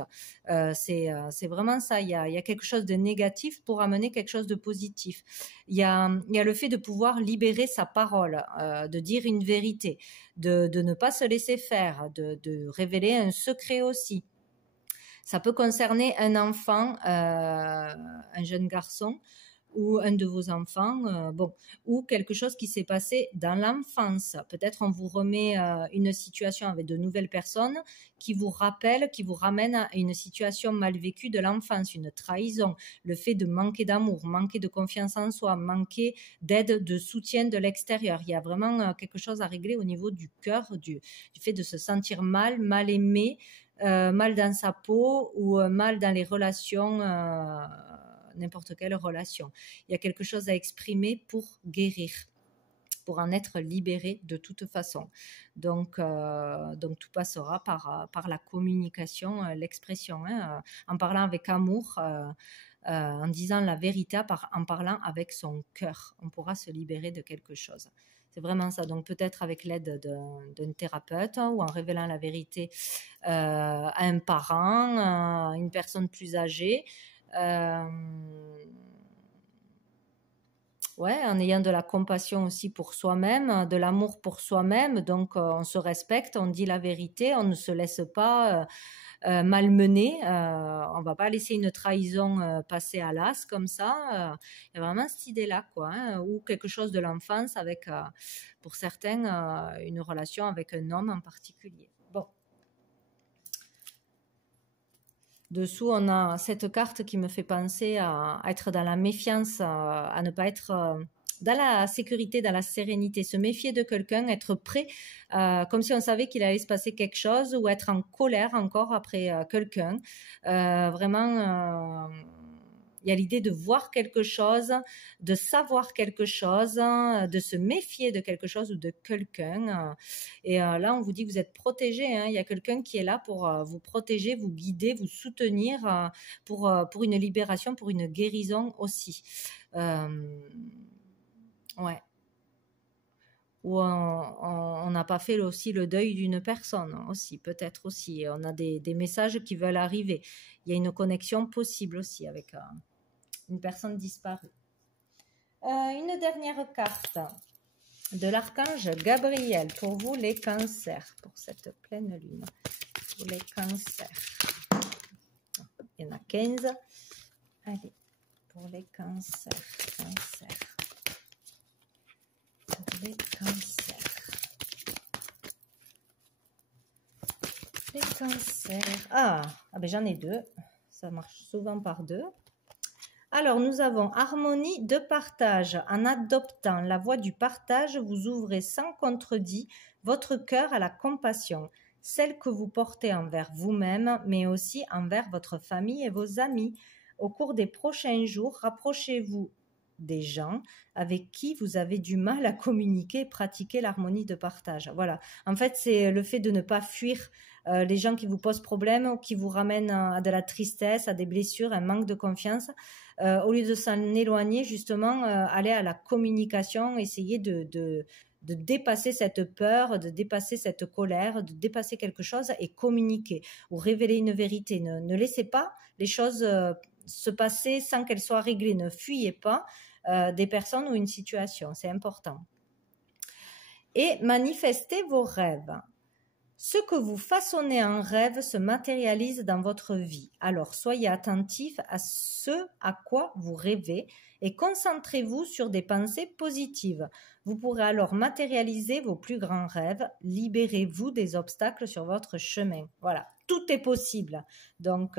C'est vraiment ça. Il y a quelque chose de négatif pour amener quelque chose de positif. Il y a le fait de pouvoir libérer sa parole, de dire une vérité, de ne pas se laisser faire, de révéler un secret aussi. Ça peut concerner un enfant, un jeune garçon, ou un de vos enfants, ou quelque chose qui s'est passé dans l'enfance. Peut-être on vous remet une situation avec de nouvelles personnes qui vous rappellent, qui vous ramènent à une situation mal vécue de l'enfance, une trahison, le fait de manquer d'amour, manquer de confiance en soi, manquer d'aide, de soutien de l'extérieur. Il y a vraiment quelque chose à régler au niveau du cœur, du fait de se sentir mal aimé, mal dans sa peau ou mal dans les relations, n'importe quelle relation. Il y a quelque chose à exprimer pour guérir, pour en être libéré de toute façon. Donc tout passera par la communication, l'expression, en parlant avec amour, en disant la vérité, en parlant avec son cœur. On pourra se libérer de quelque chose. C'est vraiment ça. Donc peut-être avec l'aide d'un thérapeute ou en révélant la vérité à un parent, à une personne plus âgée. En ayant de la compassion aussi pour soi-même, de l'amour pour soi-même. Donc on se respecte, on dit la vérité, on ne se laisse pas malmener, on va pas laisser une trahison passer à l'as comme ça. Il y a vraiment cette idée-là, ou quelque chose de l'enfance avec, pour certains, une relation avec un homme en particulier. Bon. Dessous, on a cette carte qui me fait penser à être dans la méfiance, à ne pas être dans la sécurité, dans la sérénité, se méfier de quelqu'un, être prêt, comme si on savait qu'il allait se passer quelque chose, ou être en colère encore après quelqu'un. Vraiment, il y a l'idée de voir quelque chose, de savoir quelque chose, de se méfier de quelque chose ou de quelqu'un. Et là, on vous dit que vous êtes protégé. Il y a quelqu'un qui est là pour vous protéger, vous guider, vous soutenir pour une libération, pour une guérison aussi. Ouais. Ou on n'a pas fait aussi le deuil d'une personne aussi, peut-être aussi. On a des messages qui veulent arriver. Il y a une connexion possible aussi avec une personne disparue. Une dernière carte de l'archange Gabriel pour vous les cancers, pour cette pleine lune. Pour les cancers. Il y en a 15. Allez, pour les cancers. Les cancers. Les cancers. Ah ben j'en ai deux. Ça marche souvent par deux. Alors, nous avons harmonie de partage. En adoptant la voie du partage, vous ouvrez sans contredit votre cœur à la compassion, celle que vous portez envers vous-même, mais aussi envers votre famille et vos amis. Au cours des prochains jours, rapprochez-vous des gens avec qui vous avez du mal à communiquer et pratiquer l'harmonie de partage. Voilà. En fait, c'est le fait de ne pas fuir les gens qui vous posent problème ou qui vous ramènent à de la tristesse, à des blessures, un manque de confiance. Au lieu de s'en éloigner, justement, aller à la communication, essayer de dépasser cette peur, de dépasser cette colère, de dépasser quelque chose et communiquer ou révéler une vérité. Ne laissez pas les choses se passer sans qu'elles soient réglées. Ne fuyez pas des personnes ou une situation, c'est important. Et manifestez vos rêves. Ce que vous façonnez en rêve se matérialise dans votre vie. Alors, soyez attentif à ce à quoi vous rêvez et concentrez-vous sur des pensées positives. Vous pourrez alors matérialiser vos plus grands rêves. Libérez-vous des obstacles sur votre chemin. Voilà, tout est possible. Donc,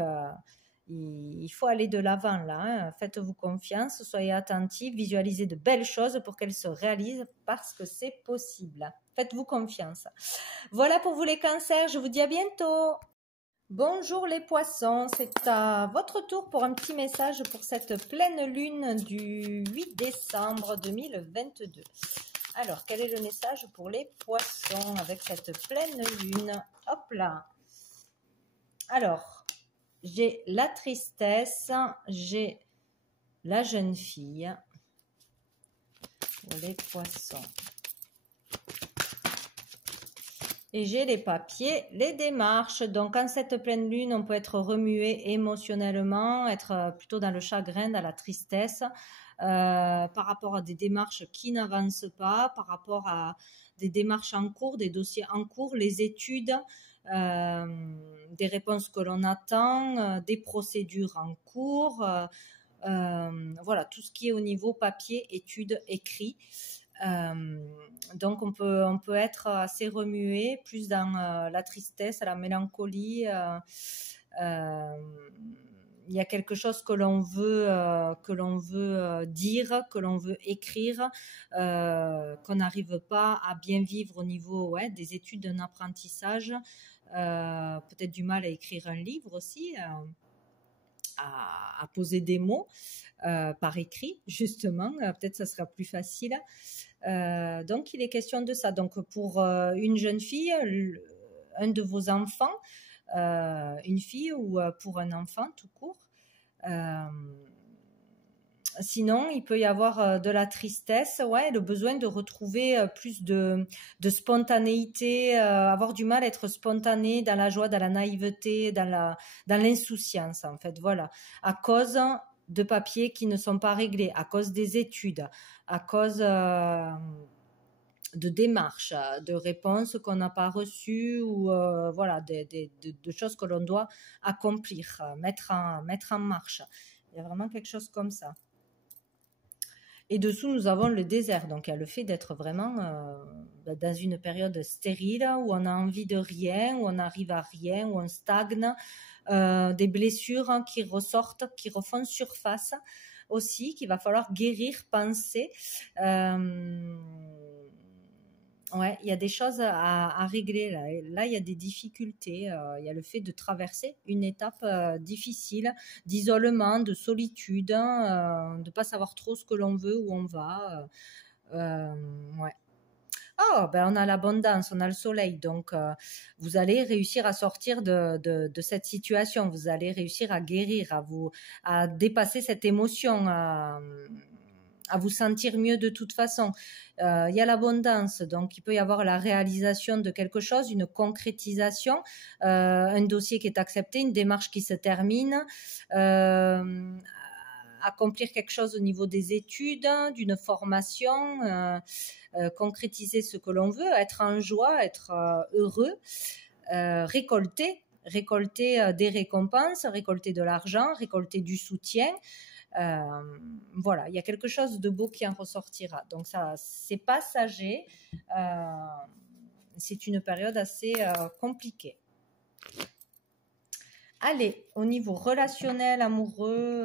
il faut aller de l'avant là, hein. Faites-vous confiance, soyez attentifs, visualisez de belles choses pour qu'elles se réalisent parce que c'est possible. Faites-vous confiance. Voilà pour vous les cancers, je vous dis à bientôt. Bonjour les poissons, c'est à votre tour pour un petit message pour cette pleine lune du 8 décembre 2022. Alors, quel est le message pour les poissons avec cette pleine lune? Hop là. Alors, j'ai la tristesse, j'ai la jeune fille pour les poissons. Et j'ai les papiers, les démarches. Donc, en cette pleine lune, on peut être remué émotionnellement, être plutôt dans le chagrin, dans la tristesse, par rapport à des démarches qui n'avancent pas, par rapport à des démarches en cours, des dossiers en cours, les études, des réponses que l'on attend, des procédures en cours, voilà, tout ce qui est au niveau papier, études, écrit. Donc on peut être assez remué, plus dans la tristesse, la mélancolie. Il y a quelque chose que l'on veut dire, que l'on veut écrire, qu'on n'arrive pas à bien vivre au niveau des études, d'un apprentissage, peut-être du mal à écrire un livre aussi, à poser des mots par écrit, justement, peut-être ça sera plus facile. Donc il est question de ça. Donc pour une jeune fille, un de vos enfants, une fille ou pour un enfant tout court. Sinon, il peut y avoir de la tristesse, le besoin de retrouver plus de spontanéité, avoir du mal à être spontané dans la joie, dans la naïveté, dans l'insouciance, en fait, voilà, à cause de papiers qui ne sont pas réglés, à cause des études, à cause de démarches, de réponses qu'on n'a pas reçues ou voilà, de choses que l'on doit accomplir, mettre en marche. Il y a vraiment quelque chose comme ça. Et dessous, nous avons le désert. Donc, il y a le fait d'être vraiment dans une période stérile où on a envie de rien, où on n'arrive à rien, où on stagne. Des blessures qui ressortent, qui refont surface aussi, qu'il va falloir guérir, penser. Ouais, il y a des choses à régler là. Et là, il y a des difficultés. Il y a le fait de traverser une étape difficile, d'isolement, de solitude, de ne pas savoir trop ce que l'on veut, où on va. Ouais. Oh, ben on a l'abondance, on a le soleil, donc vous allez réussir à sortir de cette situation, vous allez réussir à guérir, à dépasser cette émotion, à vous sentir mieux de toute façon. Il y a l'abondance, donc il peut y avoir la réalisation de quelque chose, une concrétisation, un dossier qui est accepté, une démarche qui se termine, accomplir quelque chose au niveau des études, d'une formation, concrétiser ce que l'on veut, être en joie, être heureux, récolter des récompenses, récolter de l'argent, récolter du soutien. Voilà, il y a quelque chose de beau qui en ressortira. Donc ça, c'est passager. C'est une période assez compliquée. Allez, au niveau relationnel, amoureux,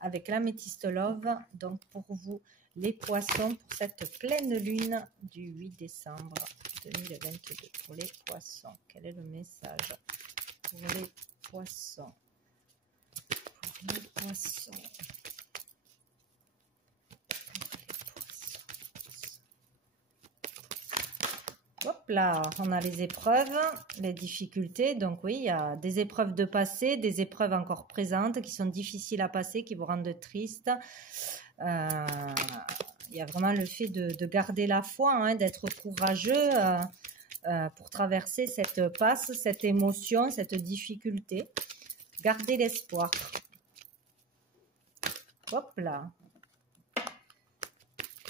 avec l'améthyste love, donc pour vous, les poissons, pour cette pleine lune du 8 décembre 2022, pour les poissons. Quel est le message pour les poissons? Les poissons. Hop là, on a les épreuves, les difficultés. Donc oui, il y a des épreuves de passé, des épreuves encore présentes qui sont difficiles à passer, qui vous rendent triste. Il y a vraiment le fait de garder la foi, hein, d'être courageux pour traverser cette passe, cette émotion, cette difficulté. Gardez l'espoir. Hop là.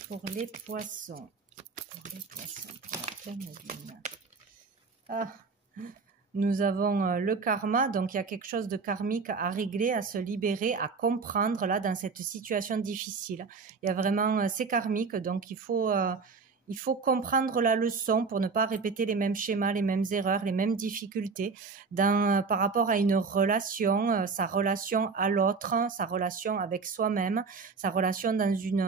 Pour les poissons. Pour les poissons, pour la pleine lune. Ah, nous avons le karma, donc il y a quelque chose de karmique à régler, à se libérer, à comprendre là dans cette situation difficile. Il y a vraiment, c'est karmique, donc il faut comprendre la leçon pour ne pas répéter les mêmes schémas, les mêmes erreurs, les mêmes difficultés par rapport à une relation, sa relation à l'autre, sa relation avec soi-même, sa relation dans une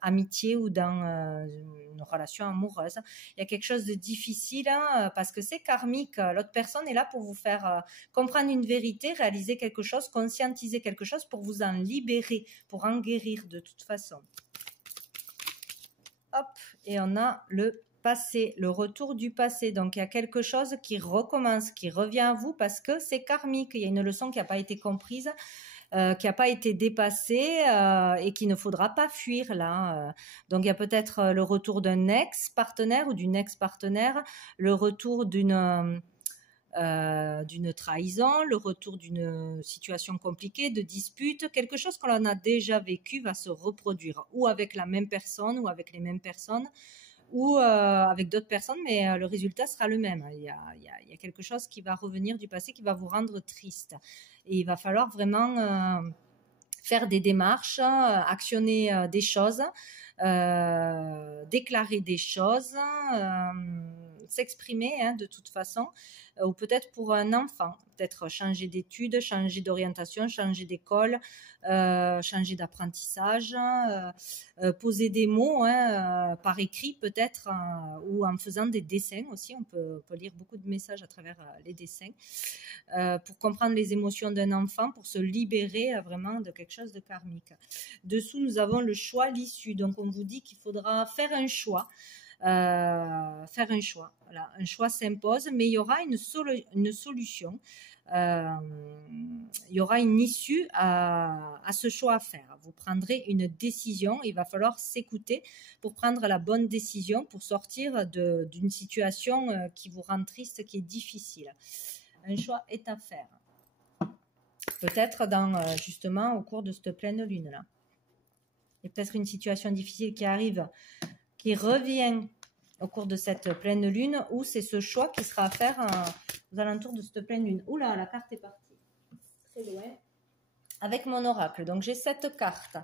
amitié ou dans une relation amoureuse. Il y a quelque chose de difficile parce que c'est karmique. L'autre personne est là pour vous faire comprendre une vérité, réaliser quelque chose, conscientiser quelque chose pour vous en libérer, pour en guérir de toute façon. Hop, et on a le passé, le retour du passé. Donc, il y a quelque chose qui recommence, qui revient à vous parce que c'est karmique. Il y a une leçon qui n'a pas été comprise, qui n'a pas été dépassée et qu'il ne faudra pas fuir là. Donc, il y a peut-être le retour d'un ex-partenaire ou d'une ex-partenaire, le retour d'une trahison, le retour d'une situation compliquée, de dispute, quelque chose que l'on a déjà vécu va se reproduire, ou avec la même personne, ou avec les mêmes personnes, ou avec d'autres personnes, mais le résultat sera le même. Il y a quelque chose qui va revenir du passé, qui va vous rendre triste. Et il va falloir vraiment faire des démarches, actionner des choses, déclarer des choses, s'exprimer de toute façon, ou peut-être pour un enfant, peut-être changer d'études, changer d'orientation, changer d'école, changer d'apprentissage, poser des mots par écrit peut-être, ou en faisant des dessins aussi. On peut lire beaucoup de messages à travers les dessins pour comprendre les émotions d'un enfant, pour se libérer vraiment de quelque chose de karmique. Dessous, nous avons le choix, l'issue. Donc, on vous dit qu'il faudra faire un choix. Voilà, un choix s'impose, mais il y aura une solution. Il y aura une issue à ce choix à faire. Vous prendrez une décision. Il va falloir s'écouter pour prendre la bonne décision, pour sortir d'une situation qui vous rend triste, qui est difficile. Un choix est à faire. Peut-être justement au cours de cette pleine lune là. Il y a peut-être une situation difficile qui arrive, qui revient au cours de cette pleine lune, ou c'est ce choix qui sera à faire aux alentours de cette pleine lune. Oula, la carte est partie. Très loin. Avec mon oracle. Donc j'ai cette carte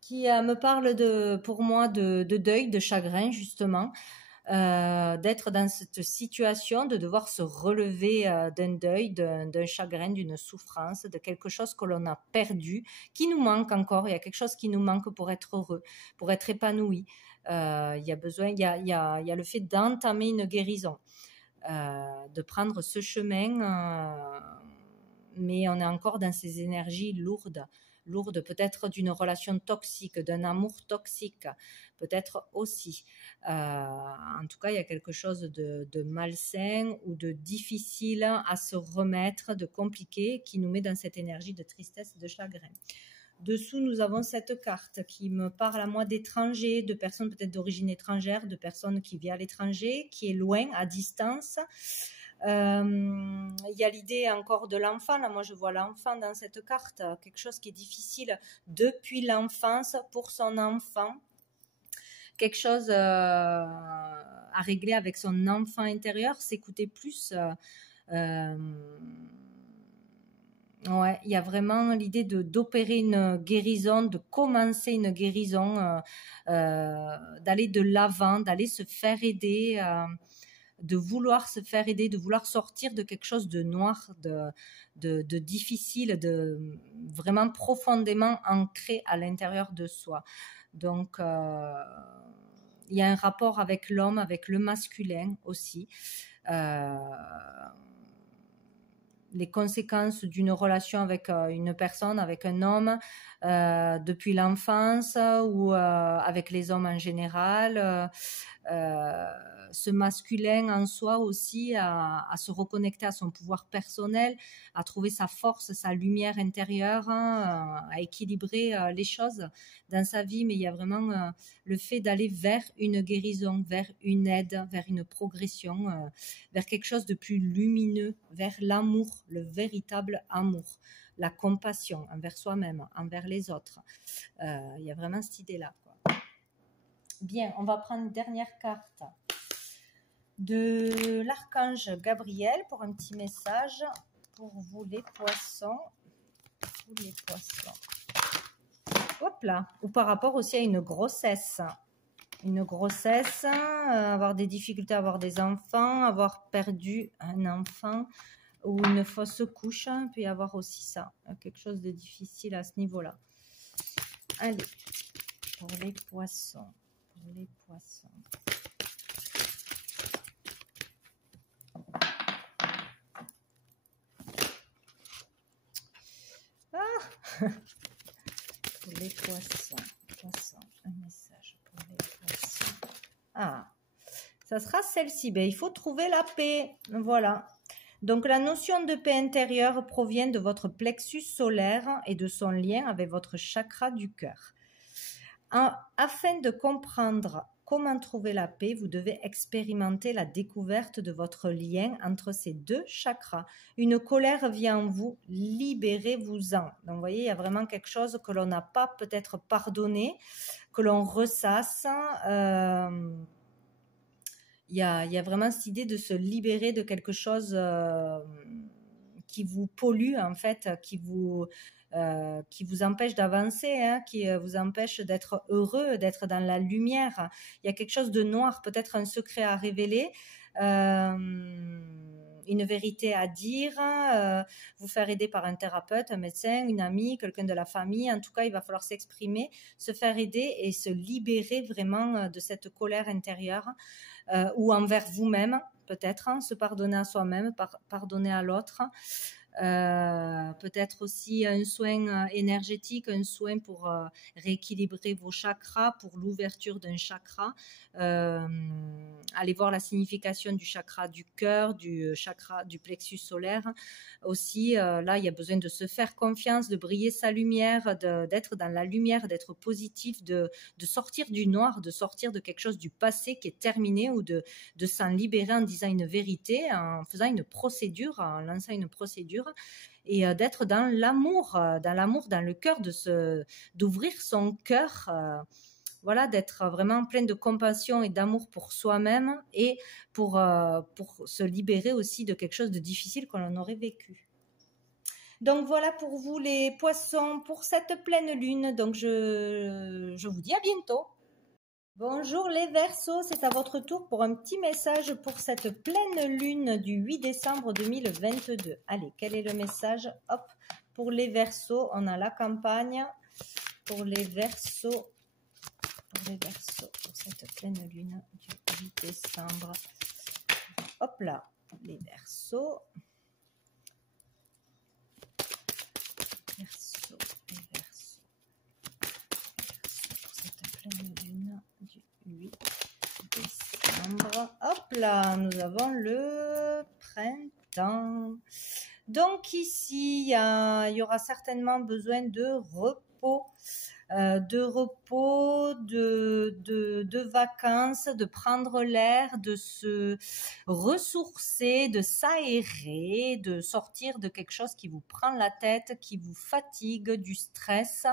qui me parle pour moi de deuil, de chagrin justement. D'être dans cette situation, de devoir se relever d'un deuil, d'un chagrin, d'une souffrance, de quelque chose que l'on a perdu, qui nous manque encore. Il y a quelque chose qui nous manque pour être heureux, pour être épanoui. Il y a le fait d'entamer une guérison, de prendre ce chemin, mais on est encore dans ces énergies lourdes peut-être d'une relation toxique, d'un amour toxique, peut-être aussi. En tout cas, il y a quelque chose de malsain ou de difficile à se remettre, de compliqué, qui nous met dans cette énergie de tristesse, de chagrin. Dessous, nous avons cette carte qui me parle à moi d'étrangers, de personnes peut-être d'origine étrangère, de personnes qui vivent à l'étranger, qui est loin, à distance. Il y a l'idée encore de l'enfant. Là, moi, je vois l'enfant dans cette carte, quelque chose qui est difficile depuis l'enfance pour son enfant. Quelque chose à régler avec son enfant intérieur, s'écouter plus. Ouais, il y a vraiment l'idée d'opérer une guérison, de commencer une guérison, d'aller de l'avant, d'aller se faire aider, de vouloir se faire aider, de vouloir sortir de quelque chose de noir, de difficile, de vraiment profondément ancré à l'intérieur de soi. Donc, il y a un rapport avec l'homme, avec le masculin aussi. les conséquences d'une relation avec une personne, avec un homme, depuis l'enfance ou avec les hommes en général. Ce masculin en soi aussi à se reconnecter à son pouvoir personnel, à trouver sa force, sa lumière intérieure, à équilibrer les choses dans sa vie. Mais il y a vraiment le fait d'aller vers une guérison, vers une aide, vers une progression, vers quelque chose de plus lumineux, vers l'amour, le véritable amour, la compassion envers soi-même, envers les autres. Il y a vraiment cette idée-là, quoi. Bien, on va prendre une dernière carte de l'archange Gabriel pour un petit message pour vous les poissons. Hop là. Ou par rapport aussi à une grossesse. Une grossesse, avoir des difficultés à avoir des enfants, avoir perdu un enfant ou une fausse couche. Il peut y avoir aussi ça. Quelque chose de difficile à ce niveau-là. Allez, pour les poissons. Pour les poissons. Pour les poissons, un message pour les poissons. Ah, ça sera celle-ci. Ben, il faut trouver la paix. Voilà. Donc, la notion de paix intérieure provient de votre plexus solaire et de son lien avec votre chakra du cœur. Afin de comprendre comment trouver la paix, vous devez expérimenter la découverte de votre lien entre ces deux chakras. Une colère vient en vous, libérez-vous-en. Donc, vous voyez, il y a vraiment quelque chose que l'on n'a pas peut-être pardonné, que l'on ressasse. Il y a vraiment cette idée de se libérer de quelque chose qui vous pollue, en fait, qui vous empêche d'avancer, hein, qui vous empêche d'être heureux, d'être dans la lumière. Il y a quelque chose de noir, peut-être un secret à révéler, une vérité à dire, vous faire aider par un thérapeute, un médecin, une amie, quelqu'un de la famille. En tout cas, il va falloir s'exprimer, se faire aider et se libérer vraiment de cette colère intérieure ou envers vous-même, peut-être, hein, se pardonner à soi-même, pardonner à l'autre. Peut-être aussi un soin énergétique, un soin pour rééquilibrer vos chakras, pour l'ouverture d'un chakra. Allez voir la signification du chakra du cœur, du chakra du plexus solaire. Aussi, là, il y a besoin de se faire confiance, de briller sa lumière, d'être dans la lumière, d'être positif, de sortir du noir, de sortir de quelque chose du passé qui est terminé ou de s'en libérer en disant une vérité, en faisant une procédure, en lançant une procédure. Et d'être dans l'amour, dans le cœur, d'ouvrir son cœur, voilà, d'être vraiment plein de compassion et d'amour pour soi-même et pour se libérer aussi de quelque chose de difficile que l'on aurait vécu. Donc voilà pour vous les poissons pour cette pleine lune. Donc je vous dis à bientôt. Bonjour les Verseaux, c'est à votre tour pour un petit message pour cette pleine lune du 8 décembre 2022. Allez, quel est le message? Hop, pour les Verseaux, on a la campagne. Pour les Verseaux, pour cette pleine lune du 8 décembre. Hop là, les Verseaux. Les Verseaux pour cette pleine lune du 8 décembre. Hop là, nous avons le printemps. Donc ici, il y aura certainement besoin de repos. De vacances, de prendre l'air, de se ressourcer, de s'aérer, de sortir de quelque chose qui vous prend la tête, qui vous fatigue, du stress.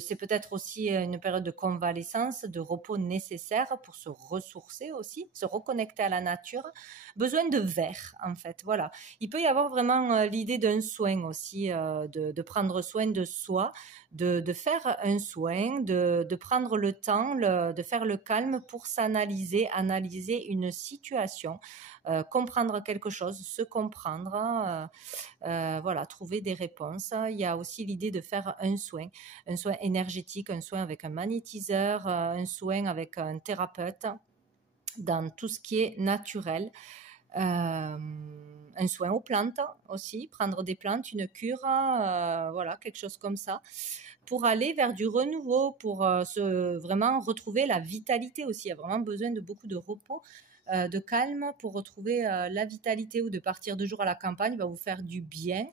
C'est peut-être aussi une période de convalescence, de repos nécessaire pour se ressourcer aussi, se reconnecter à la nature. Besoin de verre, en fait. Voilà. Il peut y avoir vraiment l'idée d'un soin aussi, de prendre soin de soi, de faire un soin, de prendre le temps, de faire le calme pour s'analyser, analyser une situation, comprendre quelque chose, se comprendre, voilà, trouver des réponses. Il y a aussi l'idée de faire un soin énergétique, un soin avec un magnétiseur, un soin avec un thérapeute, dans tout ce qui est naturel. un soin aux plantes aussi, prendre des plantes, une cure, voilà, quelque chose comme ça, pour aller vers du renouveau, pour vraiment retrouver la vitalité aussi. Il y a vraiment besoin de beaucoup de repos, de calme pour retrouver la vitalité, ou de partir 2 jours à la campagne va vous faire du bien.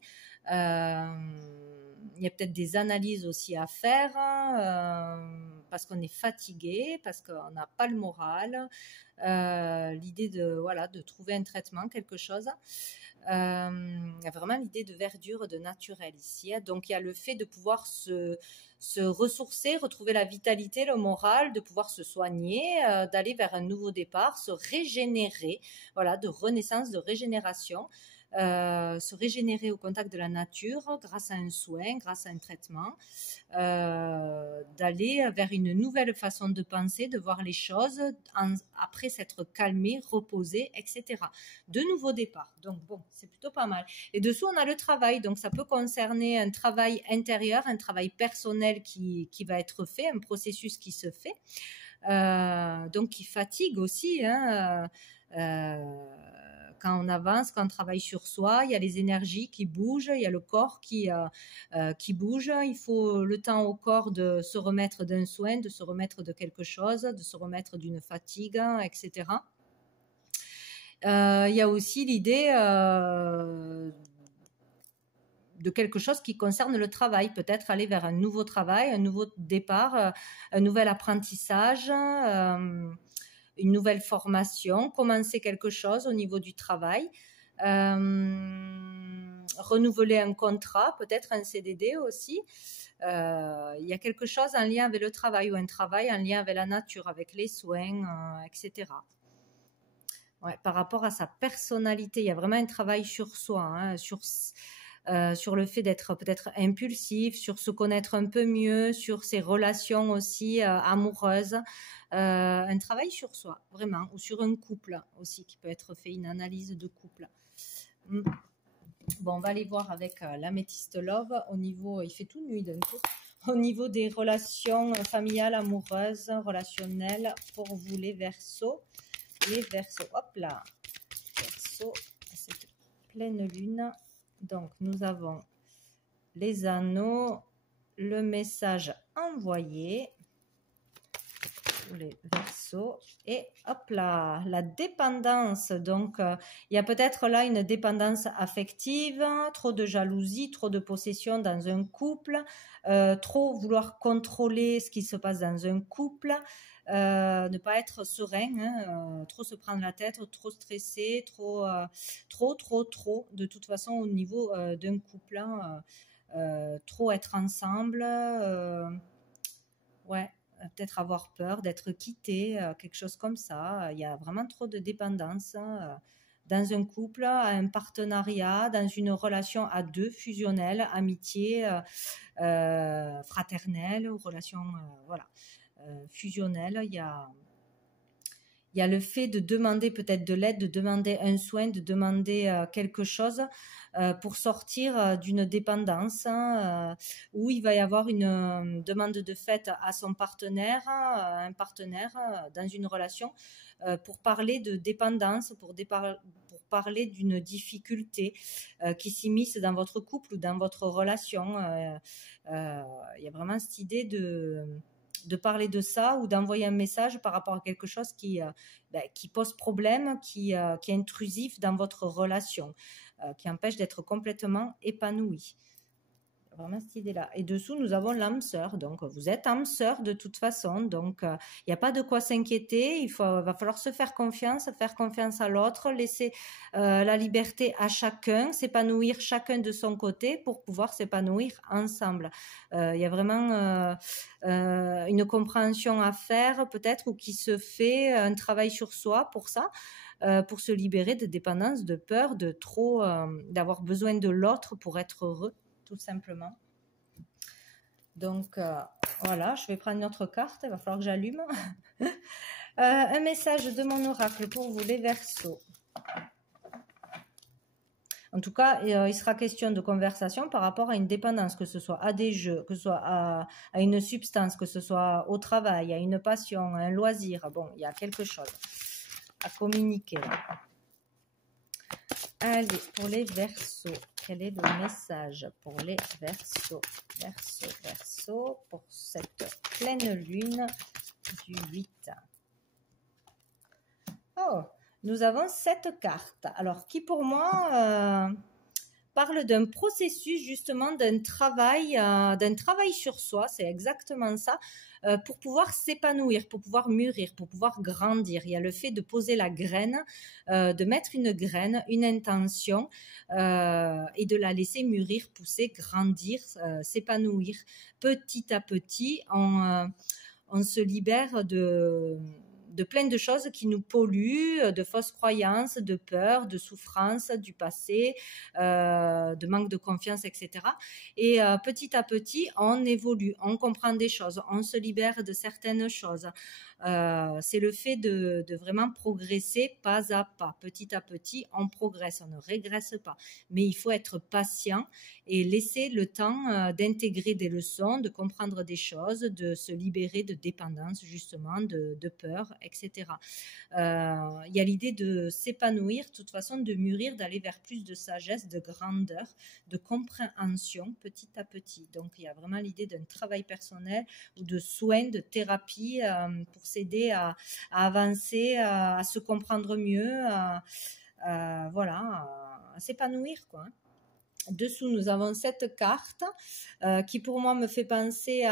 Il y a peut-être des analyses aussi à faire, parce qu'on est fatigué, parce qu'on n'a pas le moral. L'idée de trouver un traitement, quelque chose. Il y a vraiment l'idée de verdure, de naturel ici. Donc il y a le fait de pouvoir se ressourcer, retrouver la vitalité, le moral, de pouvoir se soigner, d'aller vers un nouveau départ, se régénérer, voilà, de renaissance, de régénération. Se régénérer au contact de la nature grâce à un soin, grâce à un traitement, d'aller vers une nouvelle façon de penser, de voir les choses après s'être calmé, reposé, etc. De nouveaux départs. Donc bon, c'est plutôt pas mal. Et dessous, on a le travail. Donc ça peut concerner un travail intérieur, un travail personnel qui va être fait, un processus qui se fait. Donc qui fatigue aussi, hein, quand on avance, quand on travaille sur soi, il y a les énergies qui bougent, il y a le corps qui bouge. Il faut le temps au corps de se remettre d'un soin, de se remettre de quelque chose, de se remettre d'une fatigue, etc. Il y a aussi l'idée de quelque chose qui concerne le travail, peut-être aller vers un nouveau travail, un nouveau départ, un nouvel apprentissage, une nouvelle formation, commencer quelque chose au niveau du travail, renouveler un contrat, peut-être un CDD aussi. Il y a quelque chose en lien avec le travail, ou un travail en lien avec la nature, avec les soins, etc. Ouais, par rapport à sa personnalité, il y a vraiment un travail sur soi, hein, sur le fait d'être peut-être impulsif, sur se connaître un peu mieux, sur ses relations aussi amoureuses, un travail sur soi, vraiment, ou sur un couple aussi, qui peut être fait, une analyse de couple. Bon, on va aller voir avec l'améthyste love au niveau, il fait tout nuit d'un coup, au niveau des relations familiales, amoureuses, relationnelles, pour vous les Verseaux. Les Verseaux, hop là, Verseaux, cette pleine lune. Donc, nous avons les anneaux, le message envoyé, les Verseaux, et hop là, la dépendance. Donc, il y a peut-être là une dépendance affective, trop de jalousie, trop de possession dans un couple, trop vouloir contrôler ce qui se passe dans un couple, ne pas être serein, hein, trop se prendre la tête, trop stressé, trop, de toute façon au niveau d'un couple, hein, trop être ensemble, ouais, peut-être avoir peur d'être quitté, quelque chose comme ça. Il y a vraiment trop de dépendance, hein, dans un couple, un partenariat, dans une relation à deux, fusionnelle, amitié, fraternelle, ou relation, voilà, fusionnelle. Il y a le fait de demander peut-être de l'aide, de demander un soin, de demander quelque chose pour sortir d'une dépendance, hein, où il va y avoir une demande de fait à son partenaire, un partenaire dans une relation, pour parler de dépendance, pour parler d'une difficulté qui s'immisce dans votre couple ou dans votre relation. Il y a vraiment cette idée de parler de ça, ou d'envoyer un message par rapport à quelque chose qui pose problème, qui est intrusif dans votre relation, qui empêche d'être complètement épanoui. Vraiment cette idée-là. Et dessous, nous avons l'âme sœur. Donc, vous êtes âme sœur de toute façon. Donc, il n'y a pas de quoi s'inquiéter. Va falloir se faire confiance à l'autre, laisser la liberté à chacun, s'épanouir chacun de son côté pour pouvoir s'épanouir ensemble. Il y a vraiment une compréhension à faire peut-être, ou qui se fait un travail sur soi pour ça. Pour se libérer de dépendance, de peur, de trop d'avoir besoin de l'autre pour être heureux, tout simplement. Donc voilà, je vais prendre une autre carte, il va falloir que j'allume. Un message de mon oracle pour vous les Verseaux. En tout cas, il sera question de conversation par rapport à une dépendance, que ce soit à des jeux, que ce soit à une substance, que ce soit au travail, à une passion, à un loisir. Bon, il y a quelque chose à communiquer là. Allez, pour les Verseaux, quel est le message pour les Verseaux? Verseaux, pour cette pleine lune du 8. Oh, nous avons 7 cartes. Alors, qui pour moi parle d'un processus justement d'un travail sur soi, c'est exactement ça, pour pouvoir s'épanouir, pour pouvoir mûrir, pour pouvoir grandir. Il y a le fait de poser la graine, de mettre une graine, une intention et de la laisser mûrir, pousser, grandir, s'épanouir. Petit à petit, on se libère de plein de choses qui nous polluent, de fausses croyances, de peurs, de souffrances du passé, de manque de confiance, etc. Et petit à petit, on évolue, on comprend des choses, on se libère de certaines choses. C'est le fait de vraiment progresser pas à pas. Petit à petit, on progresse, on ne régresse pas. Mais il faut être patient et laisser le temps d'intégrer des leçons, de comprendre des choses, de se libérer de dépendance, justement, de peur, etc. Il y a l'idée de s'épanouir, de toute façon, de mûrir, d'aller vers plus de sagesse, de grandeur, de compréhension petit à petit. Donc, il y a vraiment l'idée d'un travail personnel ou de soins, de thérapie pour s'aider à avancer, à se comprendre mieux, voilà, à s'épanouir, quoi. Dessous, nous avons cette carte qui pour moi me fait penser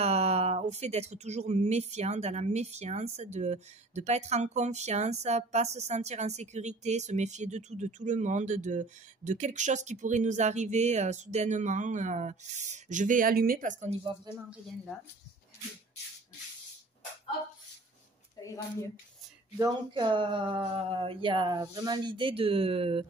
au fait d'être toujours méfiant, dans la méfiance, de ne pas être en confiance, pas se sentir en sécurité, se méfier de tout le monde, de quelque chose qui pourrait nous arriver soudainement. Je vais allumer parce qu'on n'y voit vraiment rien là. Hop, ça ira mieux. Donc, il y a vraiment l'idée de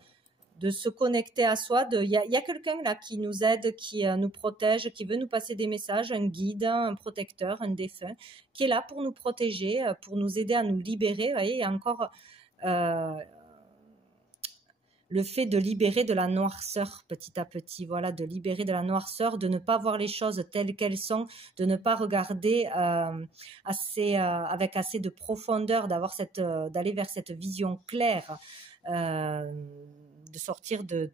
se connecter à soi. Il y a quelqu'un là qui nous aide, qui nous protège, qui veut nous passer des messages, un guide, un protecteur, un défunt, qui est là pour nous protéger, pour nous aider à nous libérer. Vous voyez, il y a encore le fait de libérer de la noirceur petit à petit, voilà, de libérer de la noirceur, de ne pas voir les choses telles qu'elles sont, de ne pas regarder avec assez de profondeur, d'aller vers cette vision claire, de sortir de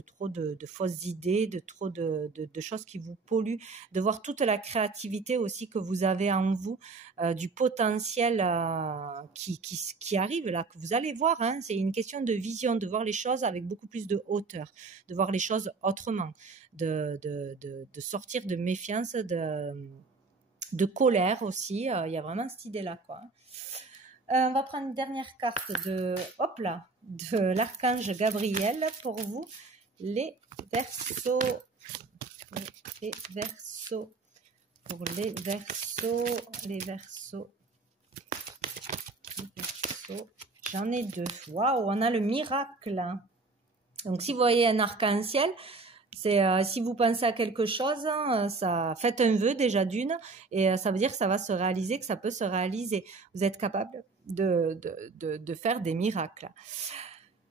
trop de fausses idées, de trop de choses qui vous polluent, de voir toute la créativité aussi que vous avez en vous, du potentiel qui arrive là, que vous allez voir, hein. C'est une question de vision, de voir les choses avec beaucoup plus de hauteur, de voir les choses autrement, de sortir de méfiance, de colère aussi. Il y a vraiment cette idée-là, quoi. On va prendre une dernière carte de l'archange Gabriel pour vous, les Verseaux. Les Verseaux. Pour les Verseaux. J'en ai 2. Waouh, on a le miracle. Donc, si vous voyez un arc-en-ciel, c'est si vous pensez à quelque chose, faites un vœu déjà d'une, et ça veut dire que ça va se réaliser, que ça peut se réaliser. Vous êtes capable de faire des miracles.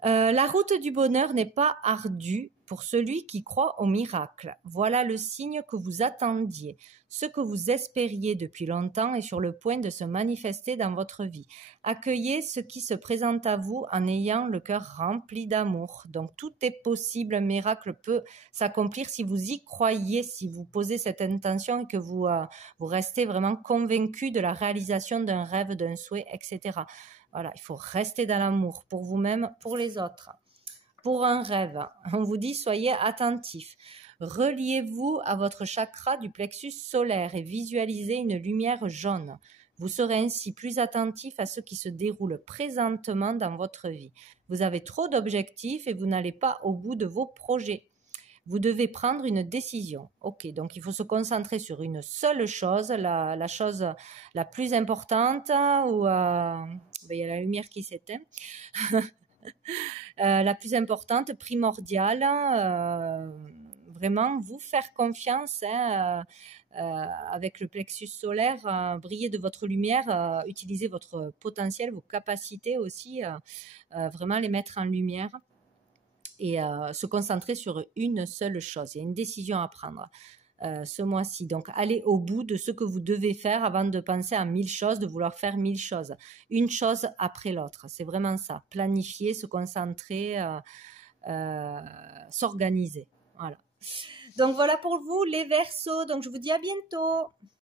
La route du bonheur n'est pas ardue pour celui qui croit au miracle. Voilà le signe que vous attendiez. Ce que vous espériez depuis longtemps est sur le point de se manifester dans votre vie. Accueillez ce qui se présente à vous en ayant le cœur rempli d'amour. Donc tout est possible, un miracle peut s'accomplir si vous y croyez, si vous posez cette intention et que vous restez vraiment convaincu de la réalisation d'un rêve, d'un souhait, etc. Voilà, il faut rester dans l'amour pour vous-même, pour les autres. Pour un rêve, on vous dit soyez attentifs. Reliez-vous à votre chakra du plexus solaire et visualisez une lumière jaune. Vous serez ainsi plus attentif à ce qui se déroule présentement dans votre vie. Vous avez trop d'objectifs et vous n'allez pas au bout de vos projets. Vous devez prendre une décision. Ok, donc il faut se concentrer sur une seule chose, la chose la plus importante, où il y a la lumière qui s'éteint. La plus importante, primordiale, vraiment vous faire confiance, avec le plexus solaire, briller de votre lumière, utiliser votre potentiel, vos capacités aussi, vraiment les mettre en lumière et se concentrer sur une seule chose. Il y a une décision à prendre. ce mois-ci. Donc, allez au bout de ce que vous devez faire avant de penser à 1000 choses, de vouloir faire 1000 choses. Une chose après l'autre. C'est vraiment ça. Planifier, se concentrer, s'organiser. Voilà. Donc, voilà pour vous, les Verseaux. Donc, je vous dis à bientôt.